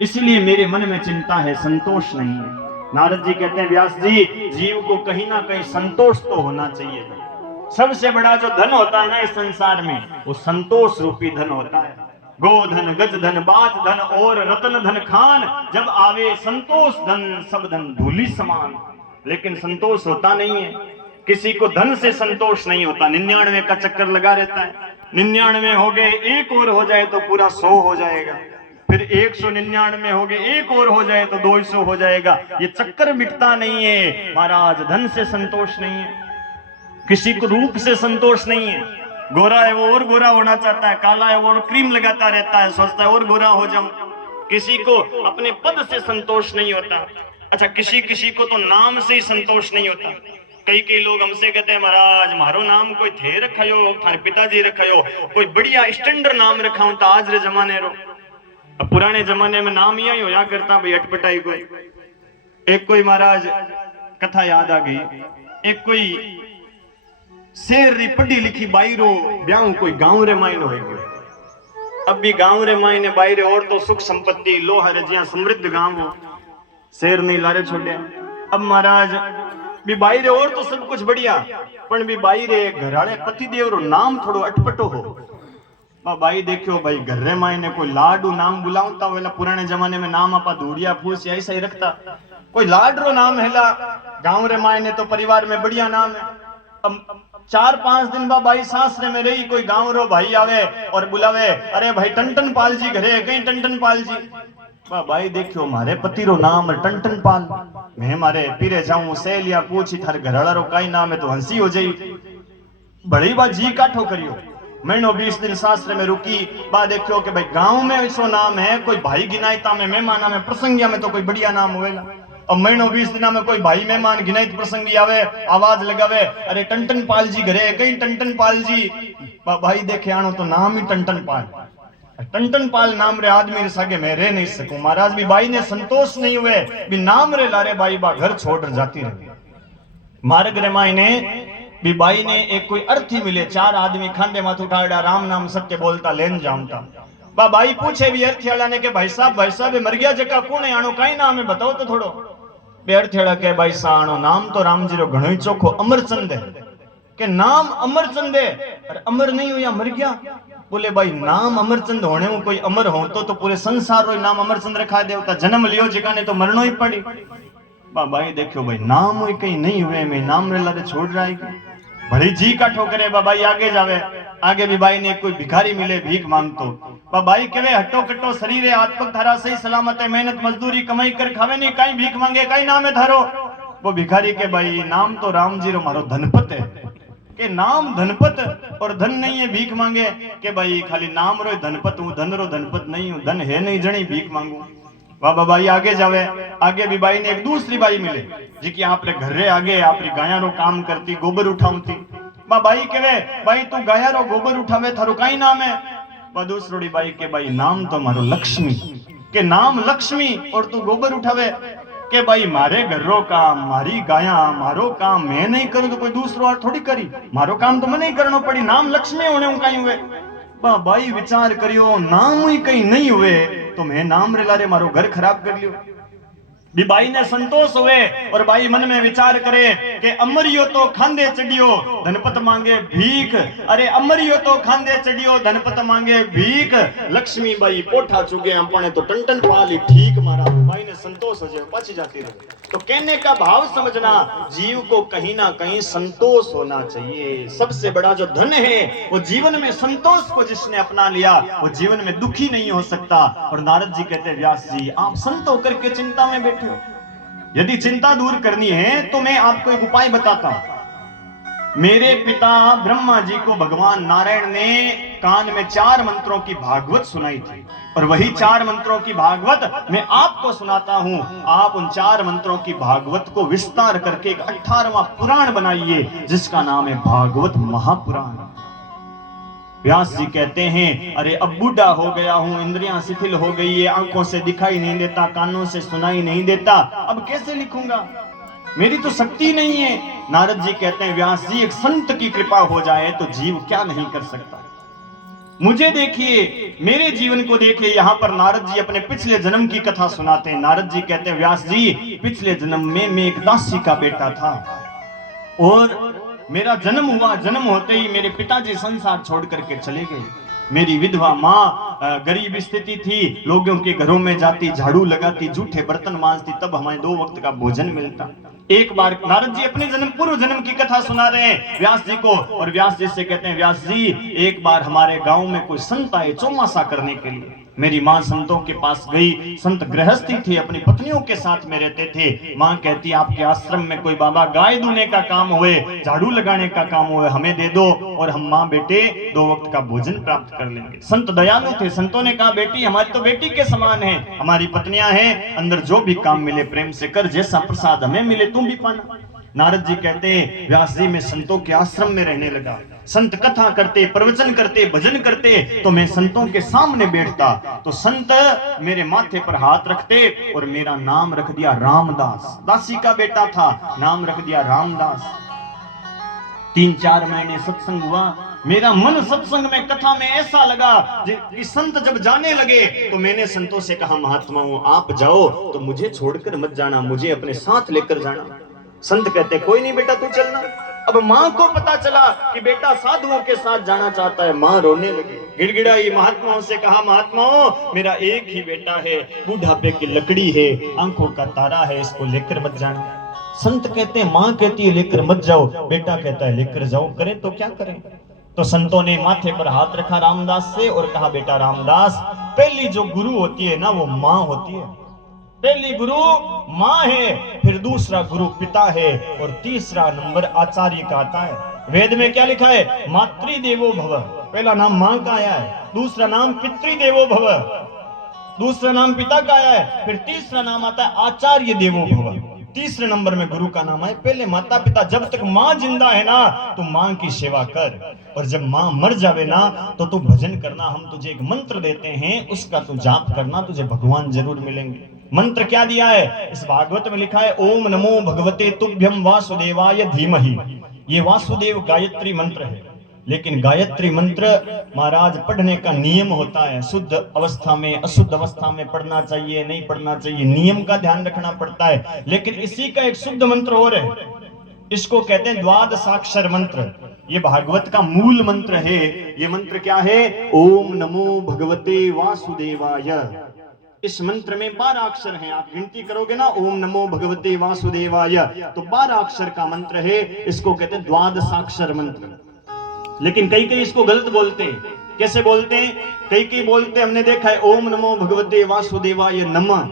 इसलिए मेरे मन में चिंता है, संतोष नहीं है। नारद जी कहते हैं, व्यास जी जीव को कहीं ना कहीं संतोष तो होना चाहिए। सबसे बड़ा जो धन होता है ना इस संसार में, वो संतोष रूपी धन होता है। गोधन, गज धन, बात धन और रतन धन खान, जब आवे संतोष धन सब धन धूलि समान। लेकिन संतोष होता नहीं है। किसी को धन से संतोष नहीं होता, 99 का चक्कर लगा रहता है। 99 हो गए, एक और हो जाए तो पूरा 100 हो जाएगा। फिर 199 हो गए, एक और हो जाए तो 200 हो जाएगा। ये चक्कर मिटता नहीं है। महाराज धन से संतोष नहीं है, किसी को रूप से संतोष नहीं है। गोरा है वो और गोरा होना चाहता है, काला है वो और क्रीम लगाता रहता है, सोचता है और गोरा हो जाऊं। किसी को अपने पद से संतोष नहीं होता। अच्छा, किसी को तो नाम से ही संतोष नहीं होता। कई लोग हमसे कहते हैं, महाराज मारो नाम कोई थे रखायो, थारे पिताजी रखायो, कोई बढ़िया स्टैंडर्ड नाम रखाऊं तो आज रे जमाने रो। अब पुराने जमाने में नाम यही होया करता भाई, अटपटाई कोई। एक कोई महाराज कथा याद आ गई, एक कोई शेर री पढ़ी लिखी बाई रो ब्याह कोई गांव रे मायने हो गयो। अब भी गांव रे मायने बाई रे और तो सुख संपत्ति लोहा रे जिया समृद्ध गांव हो, शेर नहीं लारे छोड़े। अब महाराज भी बाई रे और तो सब कुछ बढ़िया, पण भी बाई रे घराले पतिदेव रो नाम थोड़ो अटपटो हो। बाई देखियो भाई घर रे मायने कोई लाडू नाम बुलावता वेला, पुराने जमाने में नाम आपा धूड़िया फूस ऐसा ही रखता। कोई लाड रो नाम हैला, गांव रे मायने तो परिवार में बढ़िया नाम है। अब 4-5 दिन बाद बाई सासरे में रही, कोई गांव रो भाई आवे और बुलावे, अरे भाई टंटन पाल जी घरे कहीं टंटन पाल जी। भाई देखियो मारे पति रो नाम टंटन पाल, मैं मारे पीरे जाऊं सहेलिया पूछी थारे घरवाला रो काई नाम है तो हंसी हो जाई। बड़ी बात जी काठो करियो। महीनों 20 दिन सासरे में रुकी, बा देखियो कि भाई गांव में ऐसो नाम है, कोई भाई गिनायता में, मेहमाना में, प्रसंगिया में तो कोई बढ़िया नाम होवेला। अब महीनों 20 दिना में कोई भाई मेहमान गिनायत प्रसंगी आवे, आवाज लगावे, अरे टंटन पाल जी घरे कहीं टंटन पाल जी। भाई देखे आनो तो नाम ही टंटन पाल। टंटन पाल नाम रे आदमी रे सगे मैं रह नहीं सकूं। महाराज भी बाई ने संतोष नहीं हुए, भी नाम रे लारे बाई बा घर छोड़ जाती रही। मार्ग रे माई ने भी बाई ने एक कोई अर्थी मिले, 4 आदमी खांडे माथ उठाड़ा, राम नाम सत्य बोलता लेन जाऊंता। बाई पूछे भी अर्थी ने के भाई साहब मर गया जका कौन है, आनो काई नाम है बताओ तो थोड़ो। बेअर्थेड़ा के भाई साणो नाम तो राम जी रो घणो ही चोखो अमरचंद है, के नाम अमरचंद है, अरे अमर नहीं हो या मर गया। बोले भाई नाम अमरचंद होने में कोई अमर हो तो पूरे संसार रो नाम अमरचंद रखा देवता जन्म लियो जगह ने तो मरनो ही पड़ी। भाई देखो भाई नाम हुई कहीं नहीं हुए मैं नाम रेला रे छोड़ रहा है बड़ी जी का ठोकरे बाबाई आगे जावे आगे भी भाई ने कोई भिखारी मिले भीख मांगतो बाबाई कहे हट्टो कट्टो शरीर है आत्मक थारा सही सलामत है मेहनत मजदूरी कमाई कर खावे नहीं कहीं भीख मांगे कहीं नाम है थारो। वो भिखारी के भाई नाम तो राम जी रो मारो धनपत है के नाम धनपत और धन नहीं है भीख मांगे के भाई खाली नाम रो धनपत हूँ धन रो धनपत नहीं हूँ धन है नहीं जनी भीख मांगू। वाह बाबाई आगे जावे आगे भी बाई ने एक दूसरी बाई मिले जी की आप रे घर रे आगे आप री गाया रो काम करती गोबर उठावती। बाई कहे भाई तू गाया रो गोबर उठावे थारो कई नाम है। दूसरोड़ी बाई के भाई नाम तो मारो लक्ष्मी के नाम लक्ष्मी और तू गोबर उठावे के भाई मारे घर रो काम मारी गाया मारो काम मैं नहीं करूं तो कोई दूसरो और थोड़ी करी मारो काम तो मैं नहीं करना पड़ी नाम लक्ष्मी होने हूं कहीं हुए। भाई विचार करियो नाम ही कहीं नहीं हुए तो मैं नाम रे लारे मारो घर खराब कर लियो। भी भाई ने संतोष हुए और भाई मन में विचार करे कि अमरियो तो खांदे चढ़ियो धनपत मांगे भीख अरे अमरियो तो खांदे चढ़ियो धनपत मांगे भीख लक्ष्मी बाई पोठा चुगे अपने तो टन पाली ठीक मारा। भाई ने संतोष हो जाए पच जाती रहे। तो कहने का भाव समझना जीव को कहीं ना कहीं संतोष होना चाहिए। सबसे बड़ा जो धन है वो जीवन में संतोष को जिसने अपना लिया वो जीवन में दुखी नहीं हो सकता। और नारद जी कहते व्यास जी आप संत होकर के चिंता में बैठे हो यदि चिंता दूर करनी है तो मैं आपको एक उपाय बताता हूं। मेरे पिता ब्रह्मा जी को भगवान नारायण ने कान में 4 मंत्रों की भागवत सुनाई थी और वही 4 मंत्रों की भागवत मैं आपको सुनाता हूं। आप उन 4 मंत्रों की भागवत को विस्तार करके एक 18वां पुराण बनाइए जिसका नाम है भागवत महापुराण। व्यास जी कहते हैं अरे अब बूढ़ा हो गया हूं इंद्रियां शिथिल हो गई है आंखों से दिखाई नहीं देता कानों से सुनाई नहीं देता अब कैसे लिखूंगा मेरी तो शक्ति नहीं है। नारद जी कहते हैं व्यास जी एक संत की कृपा हो जाए तो जीव क्या नहीं कर सकता। मुझे देखिए मेरे जीवन को देखिए। यहाँ पर नारद जी अपने पिछले जन्म की कथा सुनाते हैं। नारद जी कहते हैं व्यास जी पिछले जन्म में मैं एक दासी का बेटा था और मेरा जन्म हुआ जन्म होते ही मेरे पिताजी संसार छोड़ करके चले गए। मेरी विधवा माँ गरीब स्थिति थी लोगों के घरों में जाती झाड़ू लगाती जूठे बर्तन मांजती तब हमें 2 वक्त का भोजन मिलता। एक बार नारद जी अपने जन्म पूर्व जन्म की कथा सुना रहे हैं व्यास जी को और व्यास जी से कहते हैं व्यास जी एक बार हमारे गांव में कोई संत आए चौमासा करने के लिए। मेरी माँ संतों के पास गई। संत गृहस्थी थी अपनी पत्नियों के साथ में रहते थे। माँ कहती आपके आश्रम में कोई बाबा गाय दूने का काम हुए झाड़ू लगाने का काम हुए हमें दे दो और हम माँ बेटे 2 वक्त का भोजन प्राप्त कर लेंगे। संत दयालु थे। संतों ने कहा बेटी हमारी तो बेटी के समान है हमारी पत्नियां हैं अंदर जो भी काम मिले प्रेम से कर जैसा प्रसाद हमें मिले तुम भी पाना। नारद जी कहते हैं व्यास जी मैं संतों के आश्रम में रहने लगा। संत कथा करते प्रवचन करते भजन करते तो मैं संतों के सामने बैठता तो संत मेरे माथे पर हाथ रखते और मेरा नाम रख दिया रामदास। दासी का बेटा था नाम रख दिया रामदास। 3-4 महीने सत्संग हुआ। मेरा मन सत्संग में कथा में ऐसा लगा कि संत जब जाने लगे तो मैंने संतों से कहा महात्माओं आप जाओ तो मुझे छोड़कर मत जाना मुझे अपने साथ लेकर जाना। संत कहते कोई नहीं बेटा तू चलना। अब माँ को पता चला कि बेटा साधुओं के साथ जाना चाहता है। माँ रोने लगी गिड़गिड़ाई महात्माओं से कहा महात्माओं मेरा एक ही बेटा है बुढ़ापे की लकड़ी है आंखों का तारा है इसको लेकर मत जाना। संत कहते हैं माँ कहती है लेकर मत जाओ बेटा कहता है लेकर जाओ करें तो क्या करें। तो संतों ने माथे पर हाथ रखा रामदास से और कहा बेटा रामदास पहली जो गुरु होती है ना वो माँ होती है। पहली गुरु माँ है फिर दूसरा गुरु पिता है और तीसरा नंबर आचार्य का आता है। वेद में क्या लिखा है मातृदेवो भव। पहला नाम माँ का आया है दूसरा नाम पितृदेवो भव दूसरा नाम पिता का आया है फिर तीसरा नाम आता है आचार्य देवो भव। तीसरे नंबर में गुरु का नाम है। पहले माता पिता जब तक माँ जिंदा है ना तो माँ की सेवा कर और जब माँ मर जावे ना तो तू भजन करना। हम तुझे एक मंत्र देते हैं उसका तू जाप करना तुझे भगवान जरूर मिलेंगे। मंत्र क्या दिया है इस भागवत में लिखा है ओम नमो भगवते तुभ्यम वासुदेवाय धीमहि। ये वासुदेव गायत्री मंत्र है लेकिन गायत्री मंत्र महाराज पढ़ने का नियम होता है। शुद्ध अवस्था में अशुद्ध अवस्था में पढ़ना चाहिए नहीं पढ़ना चाहिए नियम का ध्यान रखना पड़ता है। लेकिन इसी का एक शुद्ध मंत्र और है इसको कहते हैं द्वादशाक्षर मंत्र। ये भागवत का मूल मंत्र है। ये मंत्र क्या है? ओम नमो भगवते वासुदेवाय। इस मंत्र में 12 अक्षर हैं। आप गिनती करोगे ना, ओम नमो भगवते वासुदेवाय, तो 12 अक्षर का मंत्र है। इसको कहते हैं द्वादशाक्षर मंत्र। लेकिन कई कई इसको गलत बोलते हैं। कैसे बोलते हैं? कई कई बोलते हैं, हमने देखा है, ओम नमो भगवते वासुदेवाय नमः,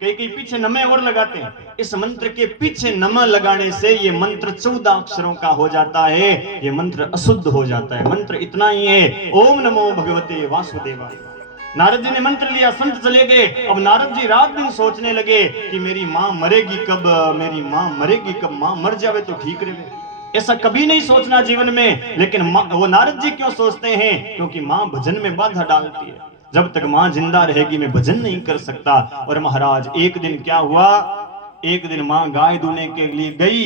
कई कई पीछे नमे और लगाते हैं। इस मंत्र के पीछे नमः लगाने से ये मंत्र 14 अक्षरों का हो जाता है। ये मंत्र अशुद्ध हो जाता है। मंत्र इतना ही है, ओम नमो भगवते वासुदेवाय। नारद जी ने मंत्र लिया, संत चले गए। अब नारद जी रात दिन सोचने लगे कि मेरी मां मरेगी कब, मेरी मां मरेगी कब, मां मर जावे तो ठीक रहे। ऐसा कभी नहीं सोचना जीवन में। लेकिन वो नारद जी क्यों सोचते हैं? क्योंकि मां भजन में बाधा डालती है। जब तक मां जिंदा रहेगी मैं भजन नहीं कर सकता। और महाराज एक दिन क्या हुआ, एक दिन मां गाय दूने के लिए गई,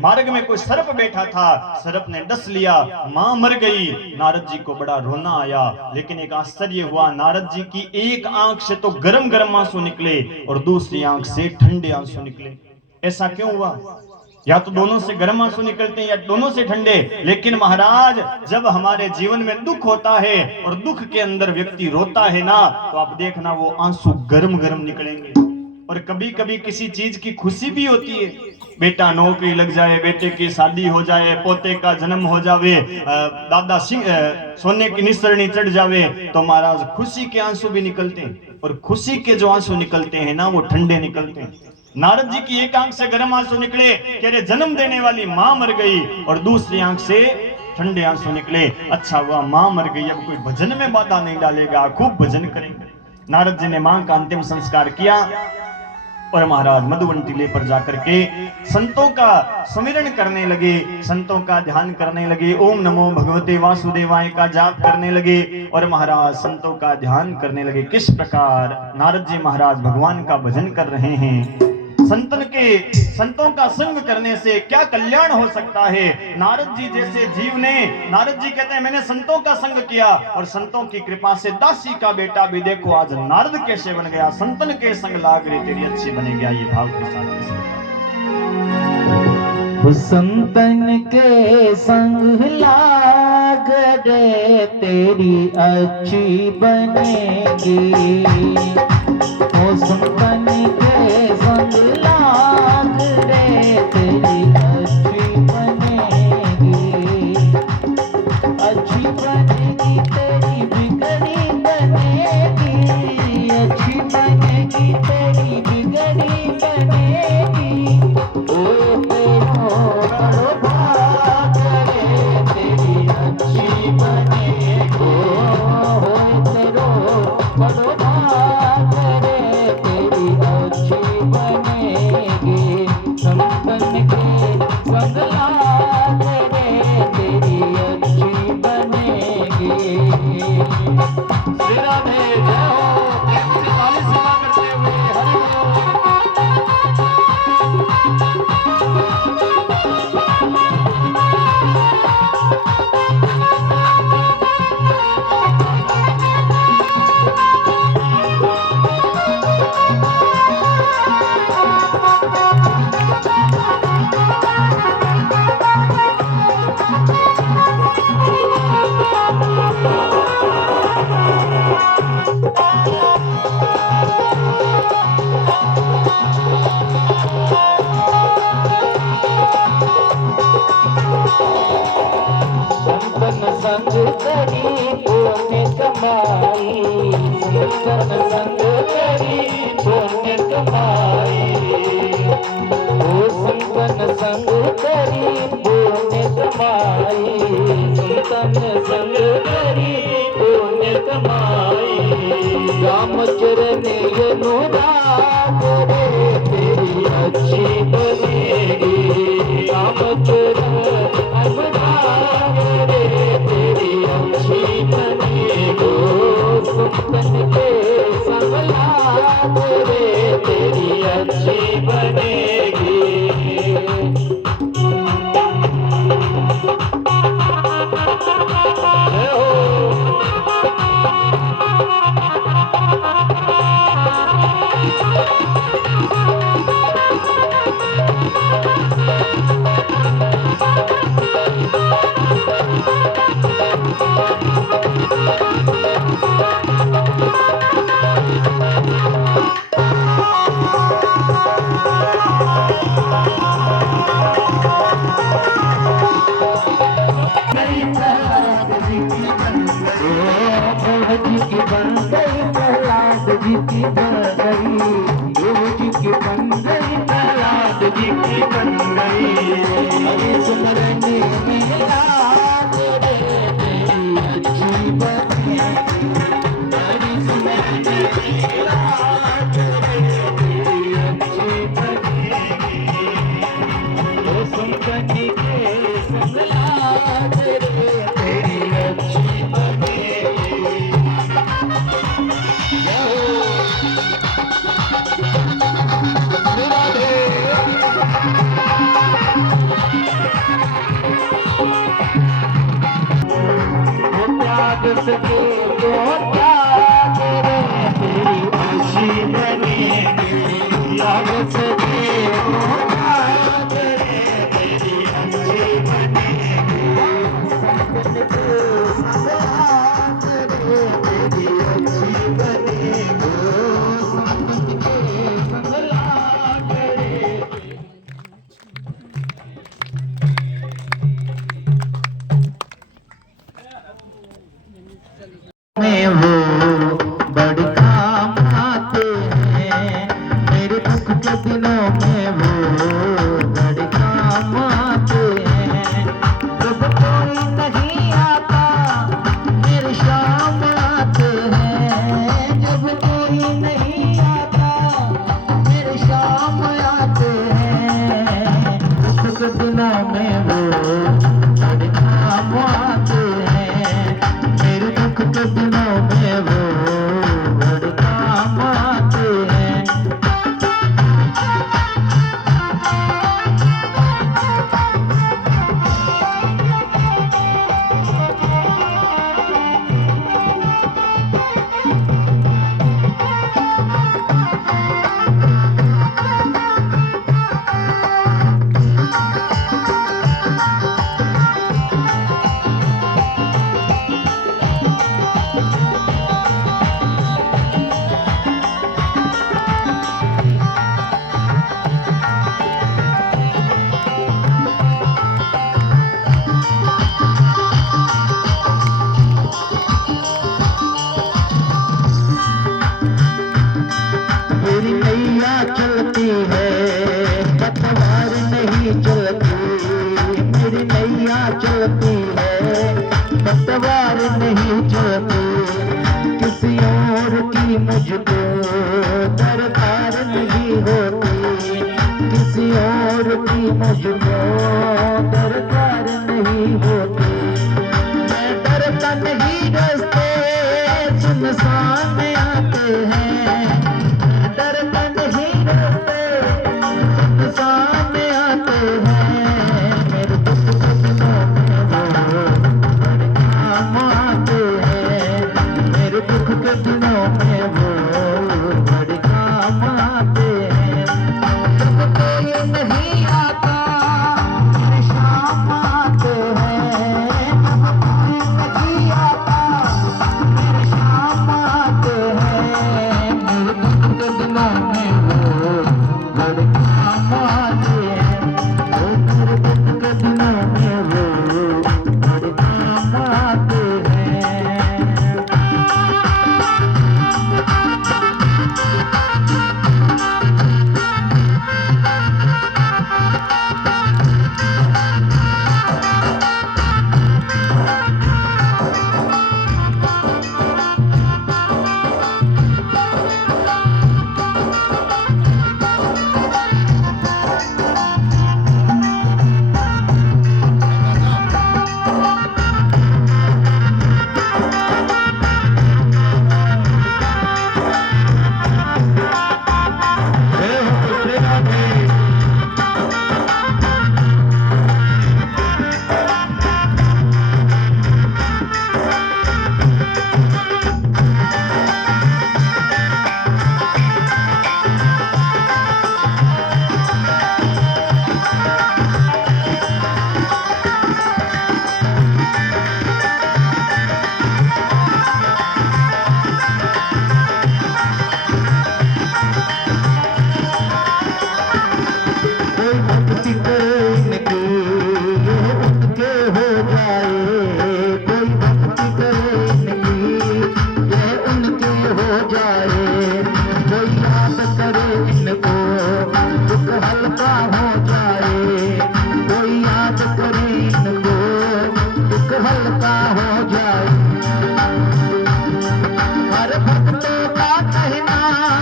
मार्ग में कोई सर्प बैठा था, सर्प ने डस लिया, मां मर गई। नारद जी को बड़ा रोना आया। लेकिन एक आश्चर्य हुआ, नारद जी की एक आंख से तो गरम गरम आंसू निकले और दूसरी आंख से ठंडे आंसू निकले। ऐसा क्यों हुआ? या तो दोनों से गर्म आंसू निकलते हैं या दोनों से ठंडे। लेकिन महाराज जब हमारे जीवन में दुख होता है और दुख के अंदर व्यक्ति रोता है ना, तो आप देखना वो आंसू गर्म गर्म निकलेंगे। और कभी कभी किसी चीज की खुशी भी होती है, बेटा नौकरी लग जाए, बेटे की शादी हो जाए, पोते का जन्म हो जावे, दादा सिंह सोने की निसरनी चढ़ जावे, तो महाराज खुशी के आंसू भी निकलते हैं। और खुशी के जो आंसू निकलते हैं ना, वो ठंडे निकलते हैं। नारद जी की एक आंख से गर्म आंसू निकले कि अरे जन्म देने वाली मां मर गई, और दूसरी आंख से ठंडे आंसू निकले, अच्छा हुआ मां मर गई, अब कोई भजन में बाधा नहीं डालेगा, खूब भजन करेंगे। नारद जी ने मां का अंतिम संस्कार किया और महाराज मधुवन टीले पर जाकर के संतों का सुमिरन करने लगे, संतों का ध्यान करने लगे, ओम नमो भगवते वासुदेवाय का जाप करने लगे और महाराज संतों का ध्यान करने लगे। किस प्रकार नारद जी महाराज भगवान का भजन कर रहे हैं। संतों का संग करने से क्या कल्याण हो सकता है। नारद जी जैसे जीव ने, नारद जी कहते हैं मैंने संतों का संग किया और संतों की कृपा से दासी का बेटा भी देखो आज नारद कैसे बन गया। संतन के संग लाग रे तेरी अच्छी बनेगी। ये भाव के साथ संतन के संग लाग रे तेरी अच्छी बनेगी। संतन के संग लाग रे तेरी अच्छी बनेगी। अच्छी बनेगी तेरी बिगड़ी बनेगी। अच्छी बनेगी तेरी बिगड़ी बनेगी। ओ तेरो भाग रे तेरी अच्छी बनेगी। हो तेरो बड़ो भाग रे तेरी अच्छी बनेगी। संतन के संग लाग रे तेरी अच्छी बनेगी। श्री राधे जय हो। प्रेम से ताली सेवा करते हुए हरि संतन संग करी पुण्य कमाई। संतन संग करी पुण्य कमाई। ओ संतन संग करी पुण्य कमाई। संतन संग करी पुण्य कमाई। राम चरण अनुराग रे तेरी अच्छी बनेगी। राम चरण अनुराग रे तेरी अच्छी बनेगी। संतन के संग लाग रे तेरी अच्छी बनेगी। जय हो। जी की बन गई, देव जी की बन गई, प्रहलाद जी की बन गई। हरि सिमरन में याद रे तेरी अच्छी बनी, हरि सिमरन में याद रे तेरी अच्छी बनेगी। ओ संतनी के संग याद रे तेरी अच्छी बनेगी। त्याग सके तो त्याग रे तेरी खुशी बनेगी, त्याग सके तो त्याग रे तेरी अच्छी बनेगी। संगत के साथ रे तेरी अच्छी बनेगी, संगत के संग लाग रे। में वो बड़े काम आते हैं, मेरे दुख के दिनों में वो बड़े काम आते हैं। जब कोई नहीं आता मेरे शाम आते हैं, जब कोई नहीं आता मेरे शाम आते हैं। दुख के दिनों में वो बड़े काम आते हैं, मेरे दुख के दिनों में वो बड़े काम आते हैं। मेरी नैया चलती है पतवार नहीं चलती, मेरी नैया चलती है पतवार नहीं चलती। किसी और की मुझको दरकार नहीं होती, किसी और की मुझको दरकार नहीं होती। मैं डरता नहीं रास्ते सुनसान आते हैं, डरता नहीं रहते सुनसान आते हैं। मेरे दुख के दिनों में वो बड़े काम आते हैं, मेरे दुख के दिनों में वो बड़े काम आते हैं। जब कोई नहीं आता मेरे शाम आते हैं,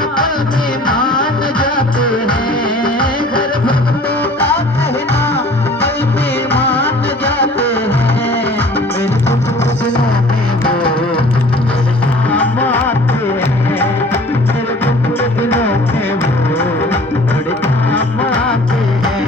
पल में मान जाते हैं, हर भक्तों का कहना पल में मान जाते हैं। मेरे दुख दिलों में वो बड़े काम आते हैं, मेरे दुख दिलों में वो बड़े काम आते हैं।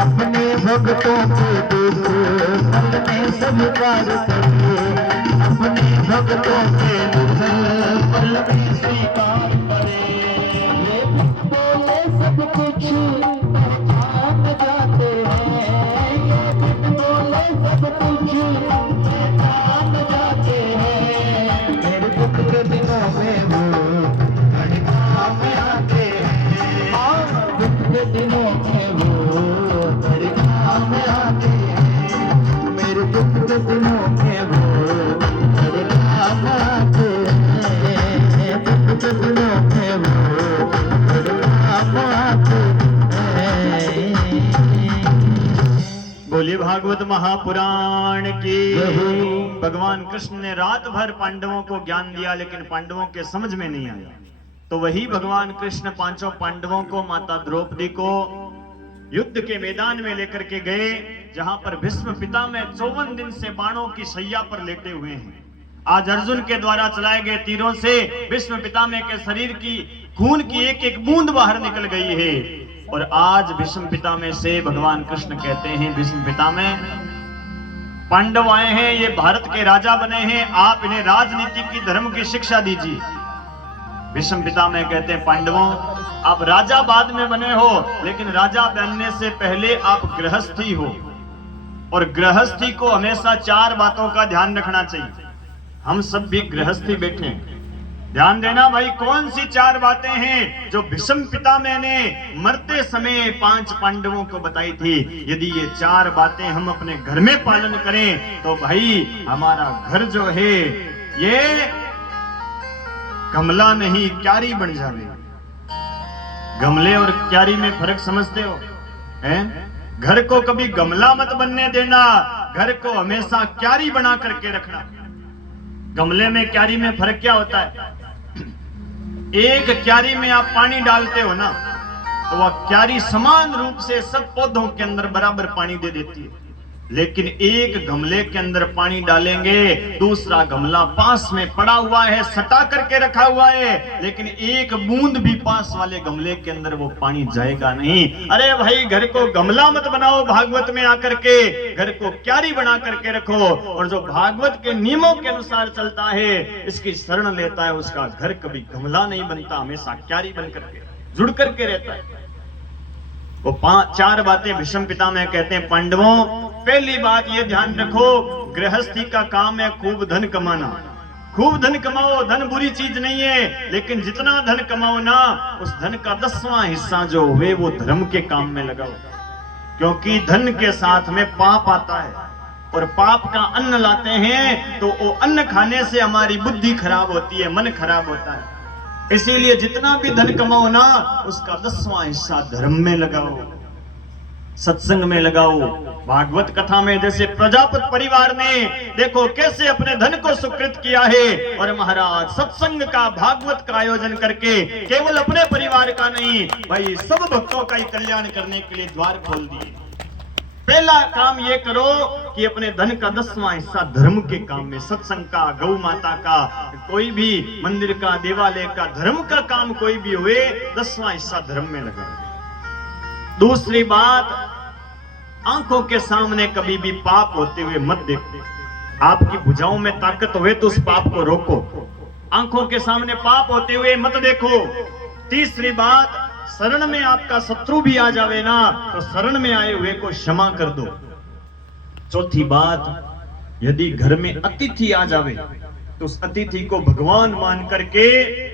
अपने भक्तों के दुख पल में स्वीकार करिए, अपने भक्तों के दुख पल में स्वीकार करे। ये बोले सब कुछ पहचान जाते हैं, ये बोले सब कुछ पहचान जाते हैं। मेरे दुख के दिनों में वो बड़े काम आते हैं, दुख के दिनों में वो बड़े काम आते हैं। मेरे दुख के दिनों में वो बड़े काम आते हैं, दुख के दिनों में वो बड़े काम आते हैं। बोलिए भागवत महापुराण की। जय। भगवान कृष्ण ने रात भर पांडवों को ज्ञान दिया, लेकिन पांडवों के समझ में नहीं आया। तो वही भगवान कृष्ण पांचों पांडवों को, माता द्रौपदी को युद्ध के मैदान में लेकर के गए, जहां पर भीष्म पितामह 54 दिन से बाणों की शैया पर लेटे हुए हैं। आज अर्जुन के द्वारा चलाए गए तीरों से भीष्म पितामह के शरीर की खून की एक एक बूंद बाहर निकल गई है। और आज भीष्म पितामह से भगवान कृष्ण कहते हैं, भीष्म पितामह, पांडव आए हैं, ये भारत के राजा बने हैं, आप इन्हें राजनीति की, धर्म की शिक्षा दीजिए। भीष्म पितामह कहते हैं, पांडवों, आप राजा बाद में बने हो, लेकिन राजा बनने से पहले आप गृहस्थी हो, और गृहस्थी को हमेशा 4 बातों का ध्यान रखना चाहिए। हम सब भी गृहस्थी बैठे हैं, ध्यान देना भाई, कौन सी 4 बातें हैं जो भीष्म पितामह ने मरते समय 5 पांडवों को बताई थी। यदि ये 4 बातें हम अपने घर में पालन करें तो भाई हमारा घर जो है ये गमला नहीं क्यारी बन जावे। गमले और क्यारी में फर्क समझते हो? हैं? घर को कभी गमला मत बनने देना, घर को हमेशा क्यारी बना करके रखना। गमले में क्यारी में फर्क क्या होता है? एक क्यारी में आप पानी डालते हो ना, तो वह क्यारी समान रूप से सब पौधों के अंदर बराबर पानी दे देती है। लेकिन एक गमले के अंदर पानी डालेंगे, दूसरा गमला पास में पड़ा हुआ है, सटा करके रखा हुआ है, लेकिन एक बूंद भी पास वाले गमले के अंदर वो पानी जाएगा नहीं। अरे भाई, घर को गमला मत बनाओ, भागवत में आकर के घर को क्यारी बना करके रखो। और जो भागवत के नियमों के अनुसार चलता है, इसकी शरण लेता है, उसका घर कभी गमला नहीं बनता, हमेशा क्यारी बन करके जुड़ करके रहता है। वो 4 बातें भीष्म पितामह कहते हैं, पांडवों, पहली बात ये ध्यान रखो, गृहस्थी का काम है खूब धन कमाना। खूब धन कमाओ, धन बुरी चीज नहीं है, लेकिन जितना धन कमाओ ना, उस धन का 10वां हिस्सा जो हुए वो धर्म के काम में लगाओ। क्योंकि धन के साथ में पाप आता है, और पाप का अन्न लाते हैं तो वो अन्न खाने से हमारी बुद्धि खराब होती है, मन खराब होता है। इसीलिए जितना भी धन कमाओ ना, उसका 10वां हिस्सा धर्म में लगाओ, सत्संग में लगाओ। भागवत कथा में जैसे प्रजापति परिवार ने देखो कैसे अपने धन को सुकृत किया है, और महाराज सत्संग का, भागवत का आयोजन करके केवल अपने परिवार का नहीं भाई, सब भक्तों का ही कल्याण करने के लिए द्वार खोल दिए। पहला काम ये करो कि अपने धन का 10वां हिस्सा धर्म के काम में, सत्संग का, गौ माता का, कोई भी मंदिर का, देवालय का, धर्म का काम कोई भी हुए 10वां हिस्सा धर्म में लगा। दूसरी बात, आंखों के सामने कभी भी पाप होते हुए मत देखो। आपकी भुजाओं में ताकत हुए तो उस पाप को रोको। आंखों के सामने पाप होते हुए मत देखो। तीसरी बात, शरण में आपका शत्रु भी आ जावे ना तो शरण में आए हुए को क्षमा कर दो। चौथी बात, यदि घर में अतिथि आ जावे तो उस अतिथि को भगवान मान करके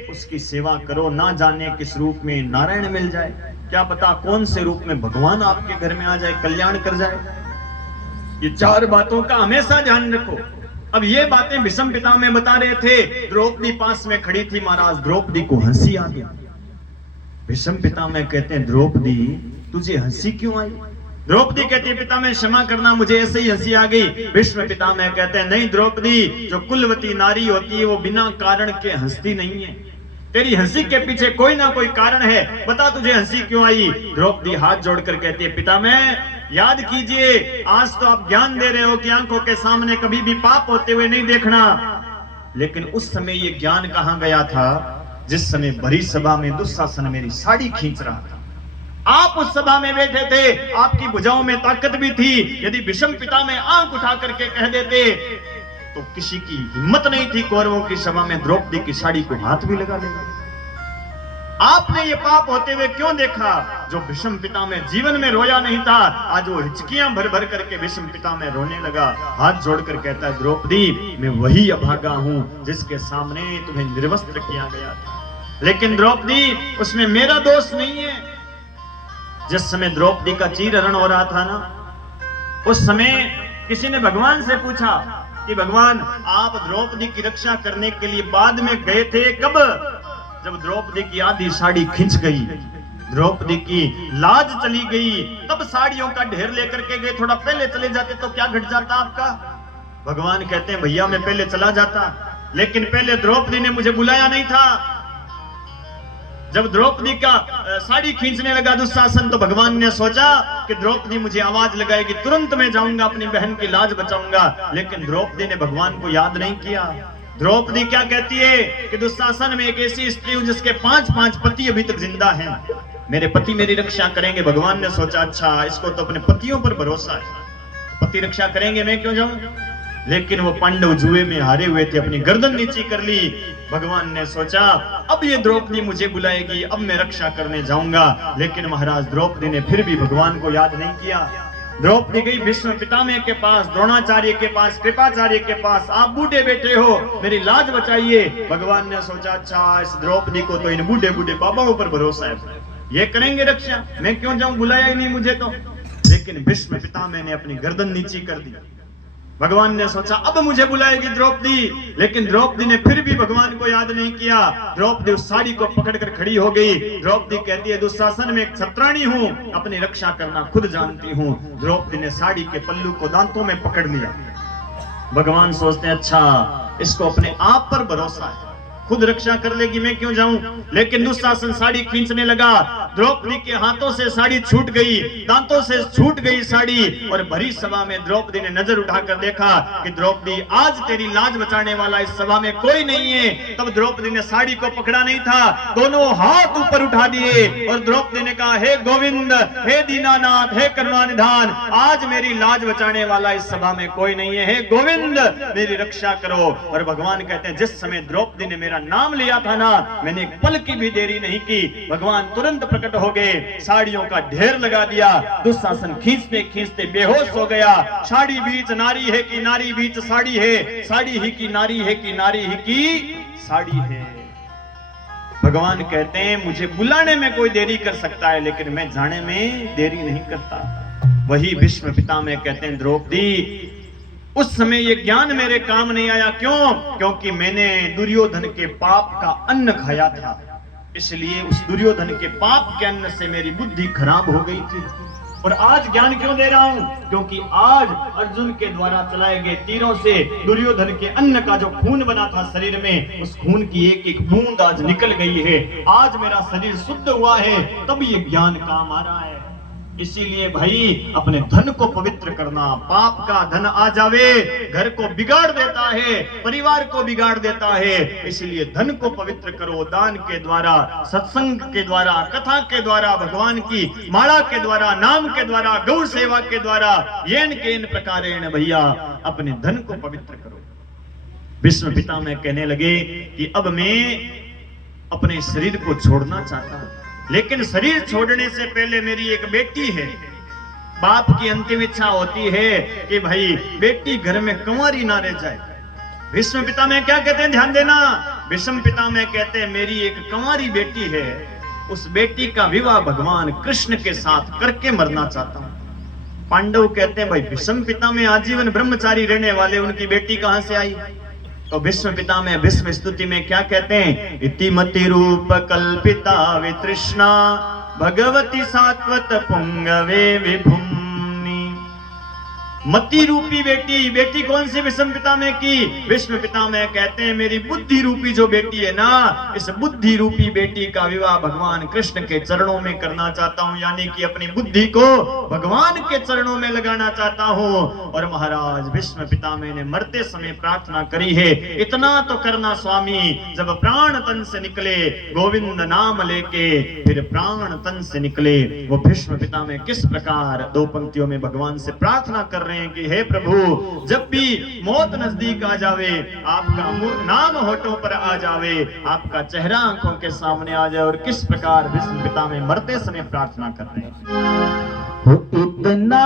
उसकी सेवा करो। ना जाने किस रूप में नारायण मिल जाए, क्या पता कौन से रूप में भगवान आपके घर में आ जाए, कल्याण कर जाए। ये 4 बातों का हमेशा ध्यान रखो। अब ये बातें भीष्म पितामह बता रहे थे। द्रौपदी पास में खड़ी थी। महाराज द्रौपदी को हंसी आ गई। भीष्म पितामह कहते हैं, द्रौपदी तुझे हंसी क्यों आई? द्रौपदी कहती है, पितामह क्षमा करना, मुझे ऐसे ही हंसी आ गई। भीष्म पितामह कहते हैं, नहीं द्रौपदी, जो कुलवती नारी होती है वो बिना कारण के हंसती नहीं है। तेरी हंसी के पीछे कोई ना कोई कारण है, बता तुझे हंसी क्यों आई? द्रौपदी हाथ जोड़कर कहती है, पितामह याद कीजिए, आज तो आप ज्ञान दे रहे हो कि आंखों के सामने कभी भी पाप होते हुए नहीं देखना, लेकिन उस समय ये ज्ञान कहां गया था जिस समय भरी सभा में दुशासन मेरी साड़ी खींच रहा था। आप उस सभा में बैठे थे, आपकी भुजाओं में ताकत भी थी। यदि भीष्म पितामह आंख उठा करके कह देते तो किसी की हिम्मत नहीं थी कौरवों की सभा में द्रौपदी की साड़ी को हाथ भी लगा देगा। आपने ये पाप होते हुए क्यों देखा? जो भीष्म पितामह जीवन में रोया नहीं था, आज वो हिचकियां भर भर करके भीष्म पितामह रोने लगा। हाथ जोड़कर कहता है, द्रौपदी मैं वही अभागा हूं जिसके सामने तुम्हें निर्वस्त्र किया गया था, लेकिन द्रौपदी उसमें मेरा दोष नहीं है। जिस समय द्रौपदी का चीरहरण हो रहा था ना, उस समय किसी ने भगवान से पूछा कि भगवान आप द्रौपदी की रक्षा करने के लिए बाद में गए थे, कब? जब द्रौपदी की आधी साड़ी खिंच गई, द्रौपदी की लाज चली गई, तब साड़ियों का ढेर लेकर के गए। थोड़ा पहले चले जाते तो क्या घट जाता आपका? भगवान कहते हैं, भैया मैं पहले चला जाता, लेकिन पहले द्रौपदी ने मुझे बुलाया नहीं था। जब द्रौपदी का साड़ी खींचने लगा दुशासन, तो भगवान ने सोचा कि द्रौपदी मुझे आवाज लगाएगी, तुरंत मैं जाऊंगा अपनी बहन की लाज बचाऊंगा, लेकिन द्रौपदी ने भगवान को याद नहीं किया। द्रौपदी क्या कहती है कि दुशासन में एक ऐसी स्त्री हूं जिसके 5 पति अभी तक जिंदा हैं, मेरे पति मेरी रक्षा करेंगे। भगवान ने सोचा, अच्छा इसको तो अपने पतियों पर भरोसा है, पति रक्षा करेंगे, मैं क्यों जाऊं? लेकिन वो पांडव जुए में हारे हुए थे, अपनी गर्दन नीची कर ली। भगवान ने सोचा अब ये द्रौपदी मुझे बुलाएगी, अब मैं रक्षा करने जाऊंगा, लेकिन महाराज द्रौपदी ने फिर भी भगवान को याद नहीं किया। द्रौपदी गई भीष्म पितामह के पास, द्रोणाचार्य के पास, कृपाचार्य के पास, आप बूढ़े बैठे हो, मेरी लाज बचाइए। भगवान ने सोचा, अच्छा इस द्रौपदी को तो इन बूढ़े बूढ़े बाबाओं पर भरोसा है, ये करेंगे रक्षा, मैं क्यों जाऊं, बुलाया ही नहीं मुझे तो। लेकिन भीष्म पितामह ने अपनी गर्दन नीची कर दी। भगवान ने सोचा अब मुझे बुलाएगी द्रौपदी, लेकिन द्रौपदी ने फिर भी भगवान को याद नहीं किया। द्रौपदी उस साड़ी को पकड़कर खड़ी हो गई। द्रौपदी कहती है, दुशासन में एक क्षत्राणी हूं, अपनी रक्षा करना खुद जानती हूं। द्रौपदी ने साड़ी के पल्लू को दांतों में पकड़ लिया। भगवान सोचते हैं, अच्छा इसको अपने आप पर भरोसा है, खुद रक्षा कर लेगी, मैं क्यों जाऊं। लेकिन दुशासन साड़ी खींचने लगा, द्रौपदी के हाथों से साड़ी छूट गई, दांतों से छूट गई साड़ी, और भरी सभा में द्रौपदी ने नजर उठाकर देखा कि द्रौपदी आज तेरी लाज बचाने वाला इस सभा में कोई नहीं है। तब द्रौपदी ने साड़ी को पकड़ा नहीं था, दोनों हाथ ऊपर उठा दिए और द्रौपदी ने कहा, हे गोविंद, हे दीनानाथ, हे करुणानिधान, आज मेरी लाज बचाने वाला इस सभा में कोई नहीं है, हे गोविंद मेरी रक्षा करो। और भगवान कहते हैं, जिस समय द्रौपदी ने मेरा नाम लिया था ना, मैंने एक पल की भी देरी नहीं की, भगवान तुरंत प्रकट हो गए, साड़ियों का ढेर लगा दिया। दुशासन खींचते खींचते बेहोश हो गया। साड़ी बीच नारी है कि नारी बीच साड़ी है, साड़ी ही की नारी है कि नारी ही की साड़ी है। भगवान कहते हैं, मुझे बुलाने में कोई देरी कर सकता है, लेकिन मैं जाने में देरी नहीं करता। वही भीष्म पितामह कहते हैं, द्रौपदी उस समय ये ज्ञान मेरे काम नहीं आया, क्यों? क्योंकि मैंने दुर्योधन के पाप का अन्न खाया था, इसलिए उस दुर्योधन के पाप के अन्न से मेरी बुद्धि खराब हो गई थी। और आज ज्ञान क्यों दे रहा हूं? क्योंकि आज अर्जुन के द्वारा चलाए गए तीरों से दुर्योधन के अन्न का जो खून बना था शरीर में, उस खून की एक एक बूंद आज निकल गई है। आज मेरा शरीर शुद्ध हुआ है, तब ये ज्ञान काम आ रहा है। इसीलिए भाई अपने धन को पवित्र करना। पाप का धन आ जावे घर को बिगाड़ देता है, परिवार को बिगाड़ देता है। इसलिए धन को पवित्र करो, दान के द्वारा, सत्संग के द्वारा, कथा के द्वारा, भगवान की माला के द्वारा, नाम के द्वारा, गौ सेवा के द्वारा, येन केन प्रकारेण भैया अपने धन को पवित्र करो। विष्णु पितामह कहने लगे कि अब मैं अपने शरीर को छोड़ना चाहता हूं, लेकिन शरीर छोड़ने से पहले मेरी एक बेटी है। बाप की अंतिम इच्छा होती है कि भाई बेटी घर में कंवारी ना रह जाए। भीष्म पितामह क्या कहते हैं, ध्यान देना। भीष्म पितामह कहते हैं मेरी एक कंवारी बेटी है, उस बेटी का विवाह भगवान कृष्ण के साथ करके मरना चाहता हूं। पांडव कहते हैं भाई भीष्म पितामह आजीवन ब्रह्मचारी रहने वाले, उनकी बेटी कहां से आई? तो भीष्म पितामह भीष्म स्तुति में क्या कहते हैं, इति मति रूप कल्पिता वितृष्णा भगवती सात्वत पुंगवे विभुम्नि। मति रूपी बेटी, बेटी कौन सी? भीष्म पितामह की। भीष्म पितामह कहते हैं मेरी बुद्धि रूपी जो बेटी है ना, इस बुद्धि रूपी बेटी का विवाह भगवान कृष्ण के चरणों में करना चाहता हूं, यानी कि अपनी बुद्धि को भगवान के चरणों में लगाना चाहता हूं। और महाराज भीष्म पितामह ने मरते समय प्रार्थना करी है, इतना तो करना स्वामी, जब प्राण तन से निकले गोविंद नाम लेके, फिर प्राण तन से निकले। वो भीष्म पितामह किस प्रकार दो पंक्तियों में भगवान से प्रार्थना कर रहे हैं कि हे प्रभु, जब भी मौत नजदीक आ जावे, आपका नाम होठों पर आ जावे, आपका चेहरा आंखों के सामने आ जाए। और किस प्रकार भीष्म पितामह मरते समय प्रार्थना कर रहे हैं, इतना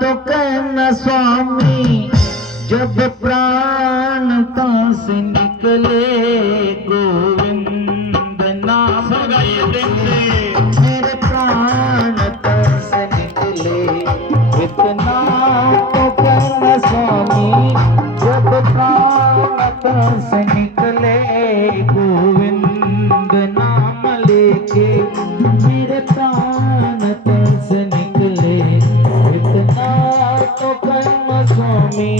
तो कहना स्वामी, जब प्राण तन से निकले गोविंद नाम, मेरे प्राण तन से निकले। इतना तो कहना स्वामी, जब प्राण तन से निकले गोविंद नाम लेके, मेरे प्राण तन से निकले। इतना तो कहना स्वामी।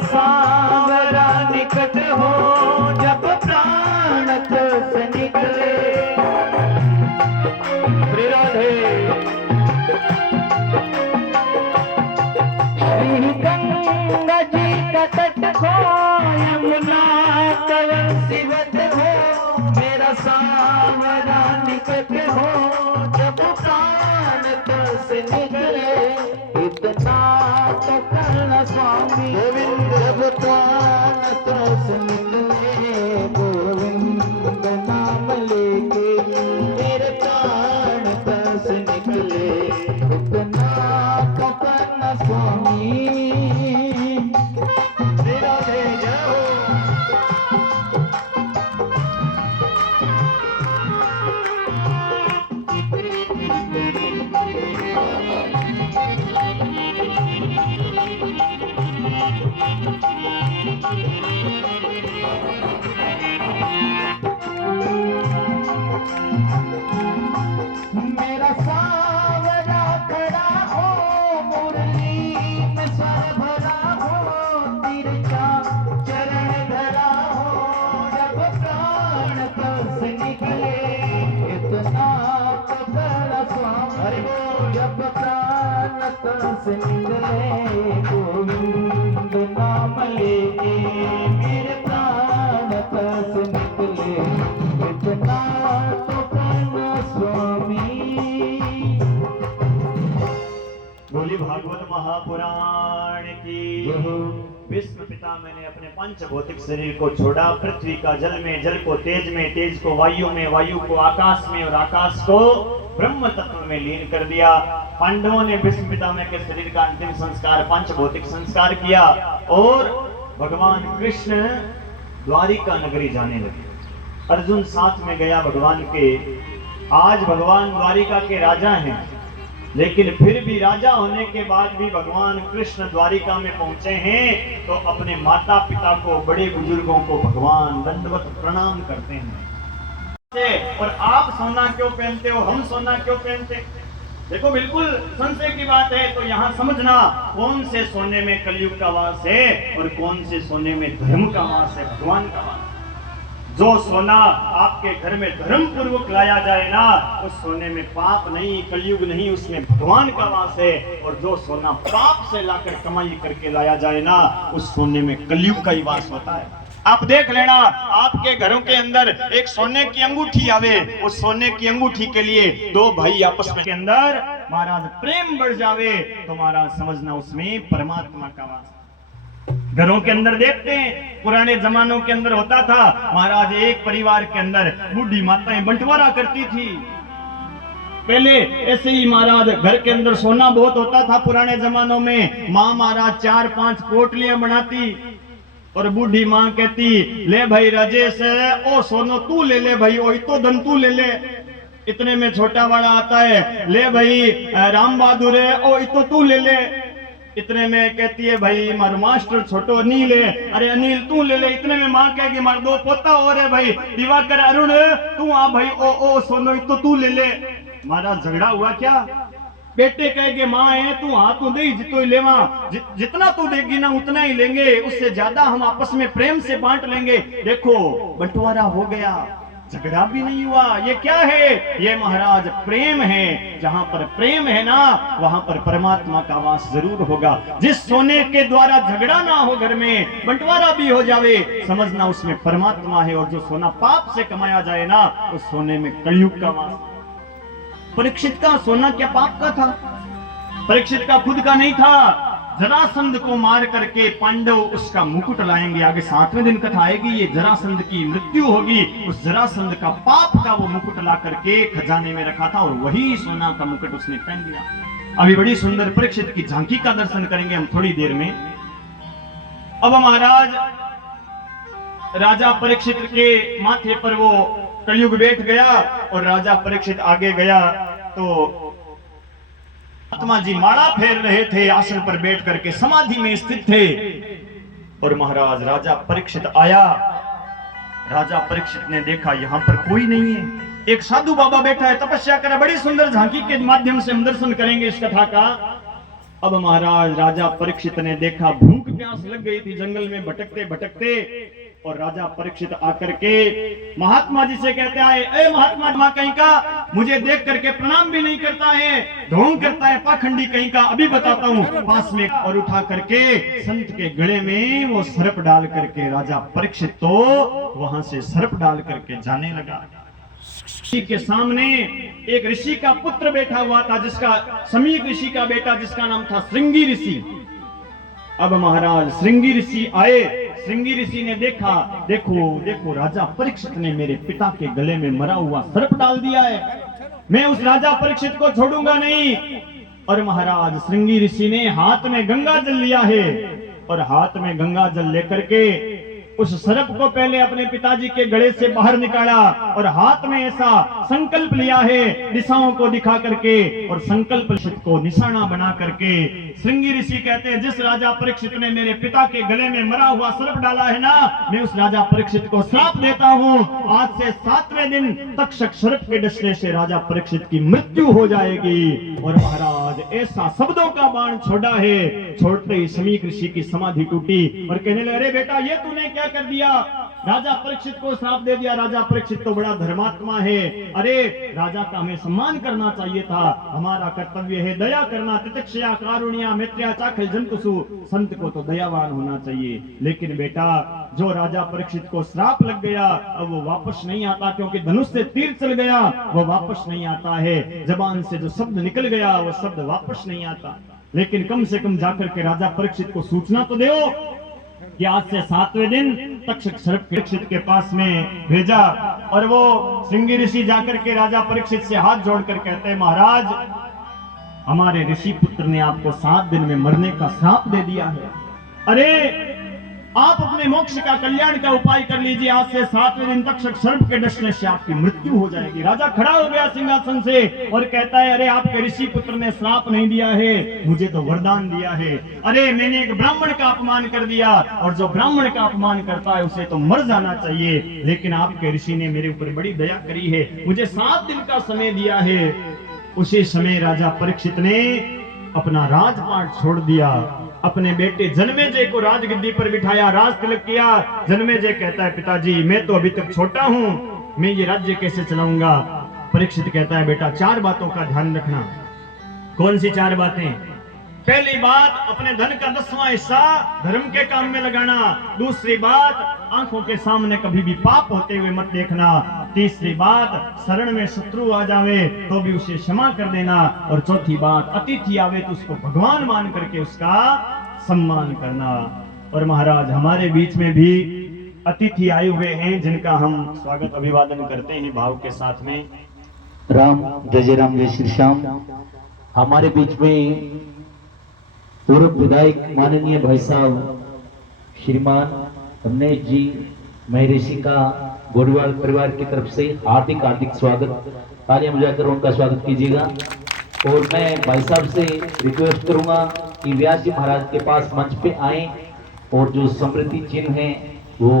सावरा निकट हो, जब प्राण तन से निकले। राधे गंगा जी का तट हो, यमुना तव शिवत हो, मेरा सावरा निकट हो, जब प्राण तन से निकले। इतना तो करना स्वामी, जब प्राण तन से निकले गोविंद नाम लेके, मेरे प्राण तन से निकले। इतना तो करना स्वामी। राधे जाओ। मेरा सावरा खड़ा हो, मुरली में स्वर भरा हो, तिरछा चरण धरा हो, जब प्राण तन से निकले। इतना तो करना स्वामी, जब प्राण तन से निकले गोविंद नाम लेके, मेरे प्राण तन से निकले। इतना तो करना स्वामी। बोली भागवत महापुराण विष्णु पितामह ने अपने पंच भौतिक शरीर को छोड़ा, पृथ्वी का जल में, जल को तेज में, तेज को वायु में, वायु को आकाश में और आकाश को ब्रह्म तत्व में लीन कर दिया। पांडवों ने भीष्म पितामह के शरीर का अंतिम संस्कार, पंच भौतिक संस्कार किया और भगवान कृष्ण द्वारिका नगरी जाने लगे। अर्जुन साथ में गया भगवान के। आज भगवान द्वारिका के राजा हैं, लेकिन फिर भी राजा होने के बाद भी भगवान कृष्ण द्वारिका में पहुंचे हैं तो अपने माता पिता को, बड़े बुजुर्गों को भगवान दंडवत प्रणाम करते हैं। और आप सोना क्यों पहनते हो, हम सोना क्यों पहनते? देखो बिल्कुल संशय की बात है। तो यहाँ समझना कौन से सोने में कलयुग का वास है और कौन से सोने में धर्म का वास है, भगवान का वास। जो सोना आपके घर में धर्म पूर्वक लाया जाए ना, उस सोने में पाप नहीं, कलयुग नहीं, उसमें भगवान का वास है। और जो सोना पाप से लाकर कमाई करके लाया जाए ना, उस सोने में कलयुग का ही वास होता है। आप देख लेना, आपके घरों के अंदर एक सोने की अंगूठी आवे, उस सोने की अंगूठी के लिए दो भाई आपस में के अंदर महाराज प्रेम बढ़ जावे तो महाराज समझना उसमें परमात्मा का वास। घरों के अंदर देखते हैं, पुराने जमानों के अंदर होता था महाराज, एक परिवार के अंदर बूढ़ी माताएं बंटवारा करती थी। पहले ऐसे ही महाराज घर के अंदर सोना बहुत होता था पुराने जमानों में। माँ महाराज 4-5 पोटलियां बनाती और बूढ़ी माँ कहती, ले भाई राजेश, ओ सोनो तू ले ले भाई, ओ तो धन तू ले ले। इतने में छोटा वाला आता है, ले भाई राम बहादुर है, ओ तो तू ले ले। इतने में कहती है, भाई मारो मास्टर छोटो अनिल है, अरे अनिल तू ले ले। इतने में माँ कहेगी, मार दो पोता और है भाई दिवाकर अरुण तू आ भाई, ओ सोनो तो तू ले ले। महाराज झगड़ा हुआ क्या? बेटे कहेंगे माँ है तू हाँ तू दे जितो लेवा, जितना तू देगी ना उतना ही लेंगे, उससे ज्यादा हम आपस में प्रेम से बांट लेंगे। देखो बंटवारा हो गया, झगड़ा भी नहीं हुआ। ये क्या है? ये महाराज प्रेम है। जहां पर प्रेम है ना, वहां पर परमात्मा का वास जरूर होगा। जिस सोने के द्वारा झगड़ा ना हो घर में, बंटवारा भी हो जावे, समझना उसमें परमात्मा है। और जो सोना पाप से कमाया जाए ना, उस सोने में कलयुग का वास। परीक्षित का सोना क्या पाप का था? परीक्षित का खुद का नहीं था। जरासंध को मार करके पांडव उसका मुकुट लाएंगे। आगे 7वें दिन कथा आएगी, ये जरासंध की मृत्यु होगी। उस जरासंध का पाप का वो मुकुट ला करके खजाने में रखा था और वही सोना का मुकुट उसने पहन लिया। अभी बड़ी सुंदर परीक्षित की झांकी का दर्शन करेंगे हम थोड़ी देर में। अब महाराज राजा परीक्षित के माथे पर वो कलयुग बैठ गया और राजा परीक्षित आगे गया तो आत्मा जी माला फेर रहे थे, आसन पर बैठ करके समाधि में स्थित थे। और महाराज राजा परीक्षित आया। राजा परीक्षित ने देखा यहाँ पर कोई नहीं है, एक साधु बाबा बैठा है, तपस्या कर। बड़ी सुंदर झांकी के माध्यम से हम दर्शन करेंगे इस कथा का। अब महाराज राजा परीक्षित ने देखा, भूख प्यास लग गई थी जंगल में भटकते भटकते। और राजा परीक्षित आकर के महात्मा जी से कहते हैं, ए महात्मा कहीं का, मुझे देख करके प्रणाम भी नहीं करता है, ढोंग करता है, पाखंडी कहीं का। अभी बताता हूँ पास में। और उठा करके संत के गले में वो सर्प डाल करके राजा परीक्षित तो वहां से सर्प डाल करके जाने लगा। ऋषि के सामने एक ऋषि का पुत्र बैठा हुआ था, जिसका समीक ऋषि का बेटा, जिसका नाम था श्रृंगी ऋषि। अब महाराज श्रृंगी ऋषि आए। श्रृंगी ऋषि ने देखा, देखो देखो राजा परीक्षित ने मेरे पिता के गले में मरा हुआ सर्प डाल दिया है, मैं उस राजा परीक्षित को छोड़ूंगा नहीं। और महाराज श्रृंगी ऋषि ने हाथ में गंगा जल लिया है और हाथ में गंगा जल लेकर के उस सर्प को पहले अपने पिताजी के गले से बाहर निकाला और हाथ में ऐसा संकल्प लिया है दिशाओं को दिखा करके, और संकल्प को निशाना बना करके श्रृंगी ऋषि कहते हैं, जिस राजा परीक्षित ने मेरे पिता के गले में मरा हुआ सर्प डाला है ना, मैं उस राजा परीक्षित को श्राप देता हूँ, आज से 7वें दिन तक्षक सर्प के डसने से राजा परीक्षित की मृत्यु हो जाएगी। और महाराज ऐसा शब्दों का बाण छोड़ा है, छोड़ते ही समीक ऋषि की समाधि टूटी और कहने लगे, अरे बेटा ये तूने क्या कर दिया? राजा परीक्षित को श्राप दे दिया। राजा परीक्षित तो बड़ा धर्मात्मा है, अरे राजा का हमें सम्मान करना चाहिए था, हमारा कर्तव्य है दया करना, तितिक्षया कारुण्या मैत्र्या चाखल जंतुषु, संत को तो दयावान होना चाहिए। लेकिन बेटा जो राजा परीक्षित को श्राप लग गया, अब वो वापस नहीं आता, क्योंकि धनुष से तीर चल गया, वो वापस नहीं आता है। जबान से जो शब्द निकल गया वो शब्द वापस नहीं आता। लेकिन कम से कम जाकर के राजा परीक्षित को सूचना तो दो कि आज से 7वें दिन तक्षक सर्प परीक्षित के पास में भेजा। और वो श्रृंगी ऋषि जाकर के राजा परीक्षित से हाथ जोड़कर कहते हैं, महाराज हमारे ऋषि पुत्र ने आपको 7 दिन में मरने का श्राप दे दिया है। अरे आप अपने मोक्ष का कल्याण का उपाय कर लीजिए, आज से 7वें दिन तक्षक सर्प के डसने से आपकी मृत्यु हो जाएगी। राजा खड़ा हो गया सिंहासन से और कहता है, अरे आपके ऋषि पुत्र ने श्राप नहीं दिया है, मुझे तो वरदान दिया है। अरे मैंने एक ब्राह्मण का अपमान कर दिया, और जो ब्राह्मण का अपमान करता है उसे तो मर जाना चाहिए, लेकिन आपके ऋषि ने मेरे ऊपर बड़ी दया करी है, मुझे 7 दिन का समय दिया है। उसी समय राजा परीक्षित ने अपना राजपाट छोड़ दिया, अपने बेटे जन्मेजय को राजगद्दी पर बिठाया, राज तिलक किया। जन्मेजय कहता है, पिताजी मैं तो अभी तक छोटा हूं, मैं ये राज्य कैसे चलाऊंगा। परीक्षित कहता है, बेटा 4 बातों का ध्यान रखना। कौन सी 4 बातें? पहली बात, अपने धन का 10वां हिस्सा धर्म के काम में लगाना। दूसरी बात, आंखों के सामने कभी भी पाप होते हुए मत देखना। तीसरी बात, शरण में शत्रु आ जावे तो भी उसे क्षमा कर देना। और चौथी बात, अतिथि आवे तो उसको भगवान मान करके उसका सम्मान करना। और महाराज हमारे बीच में भी अतिथि आए हुए हैं, जिनका हम स्वागत अभिवादन करते हैं भाव के साथ में। राम जय राम जय श्री श्याम। हमारे बीच में पूर्व विधायक माननीय भाई साहब श्रीमान रमेश जी महर्षि का गोडवाल परिवार की तरफ से हार्दिक हार्दिक स्वागत। तालियां बजाकर उनका स्वागत कीजिएगा। और मैं भाई साहब से रिक्वेस्ट करूंगा कि व्यास जी महाराज के पास मंच पे आए और जो स्मृति चिन्ह है वो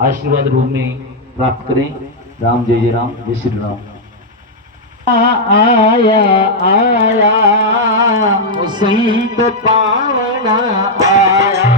आशीर्वाद रूप में प्राप्त करें। राम जय राम जय श्री राम। आया आया संत पावना आया,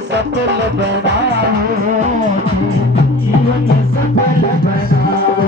सफल बनाओ, जीवन सफल बनाओ।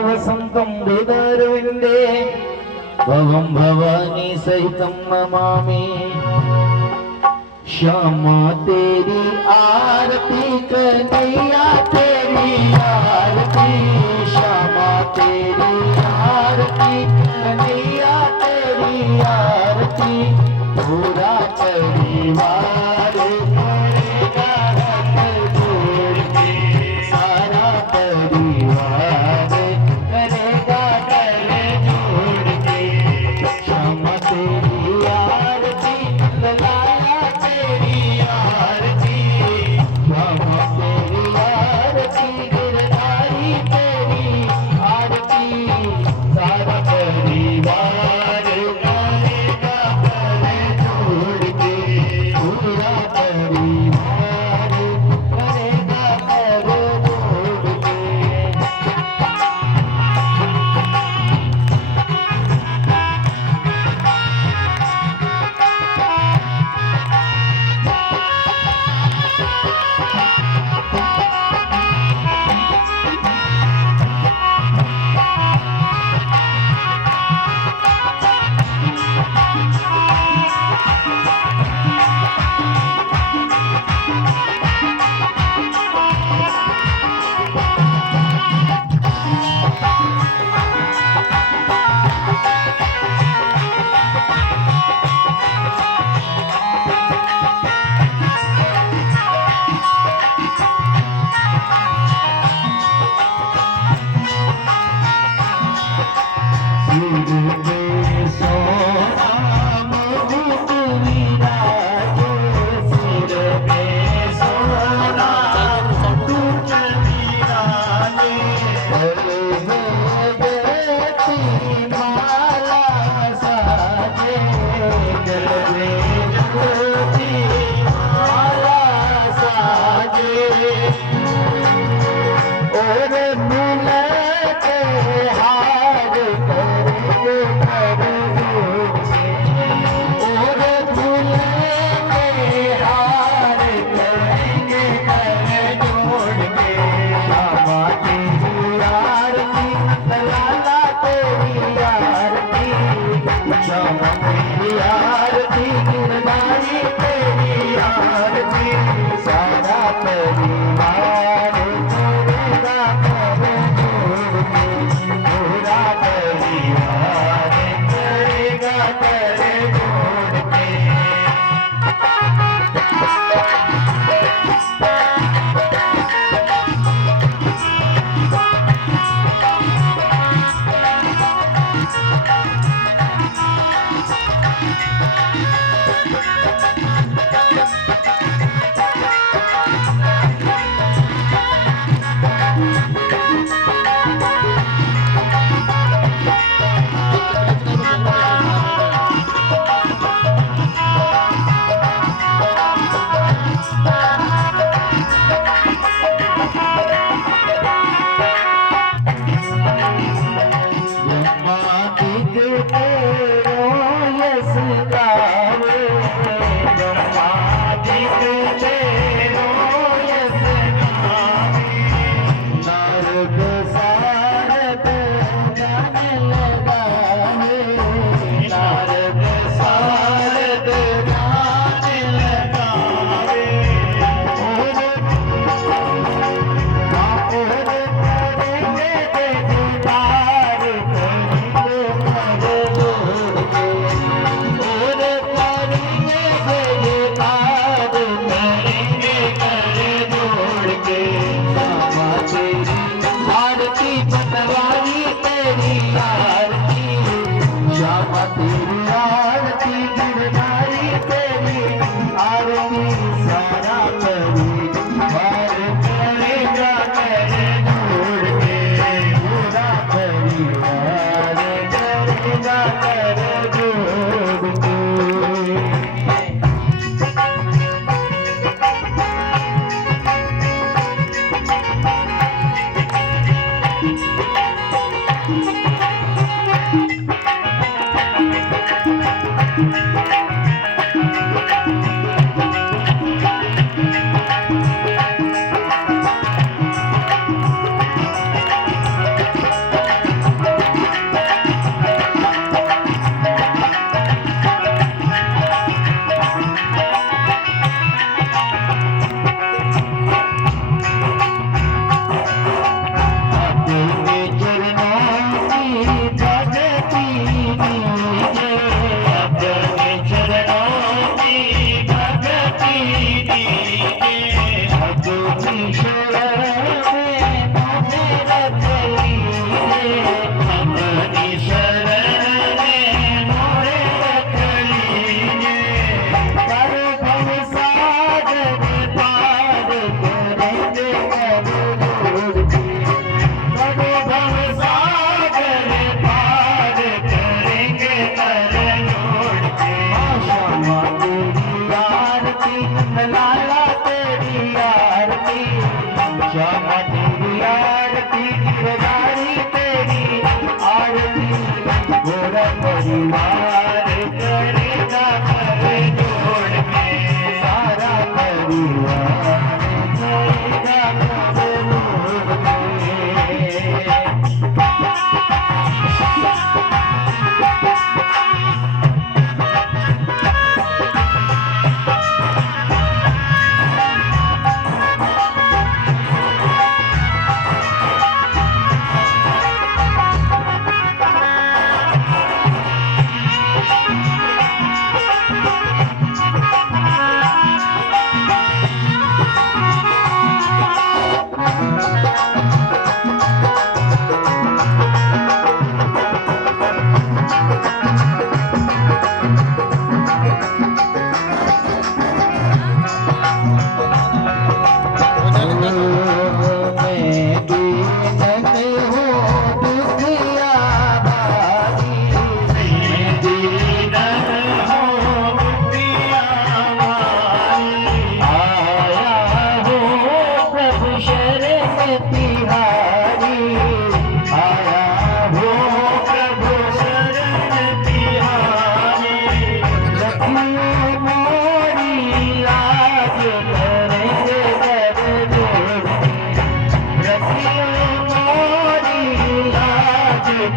वसन्तं वेदारविन्दे भवं भवानी सहितं नमामि। श्यामा तेरी आरती कन्हैया तेरी आरती, श्यामा तेरी आरती कन्हैया तेरी आरती, पूरा परिवार करेगा हाथ जोड़ के, सारा परिवार करेगा गल जोड़ के। श्यामा तेरी आरती लाला तेरी आरती, श्यामा तेरी आरती गिरधारी तेरी आरती, सारा परिवार करेगा गल जोड़ के, पूरा परिवार करेगा गल जोड़ के।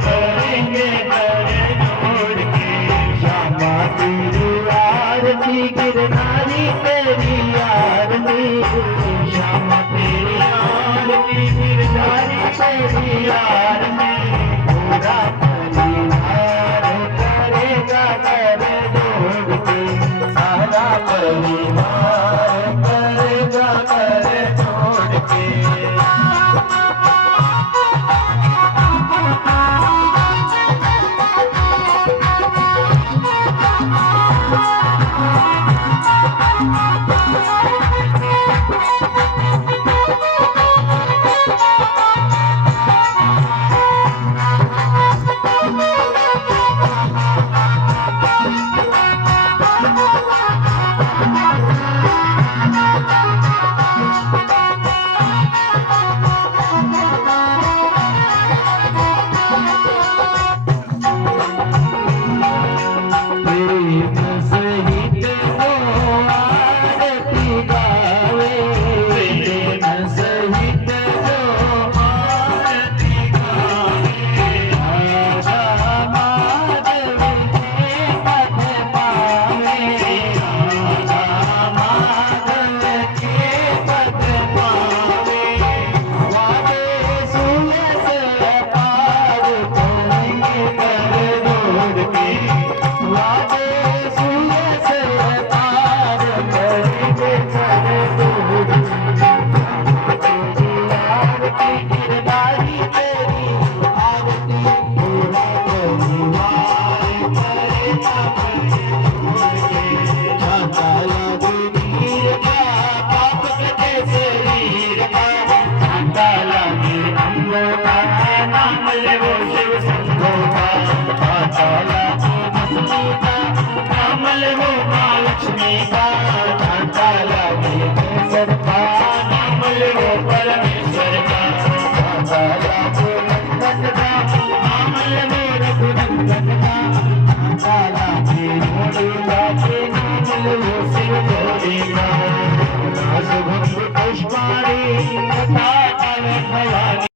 करेंगे कर जोड़ के। श्यामा तेरी आरती गिरधारी तेरी आरती, श्यामा तेरी आरती गिरधारी तेरी आरती। पूरा परिवार करेगा कर जोड़ के, सारा परिवार करेगा कर जोड़ के। पुष्प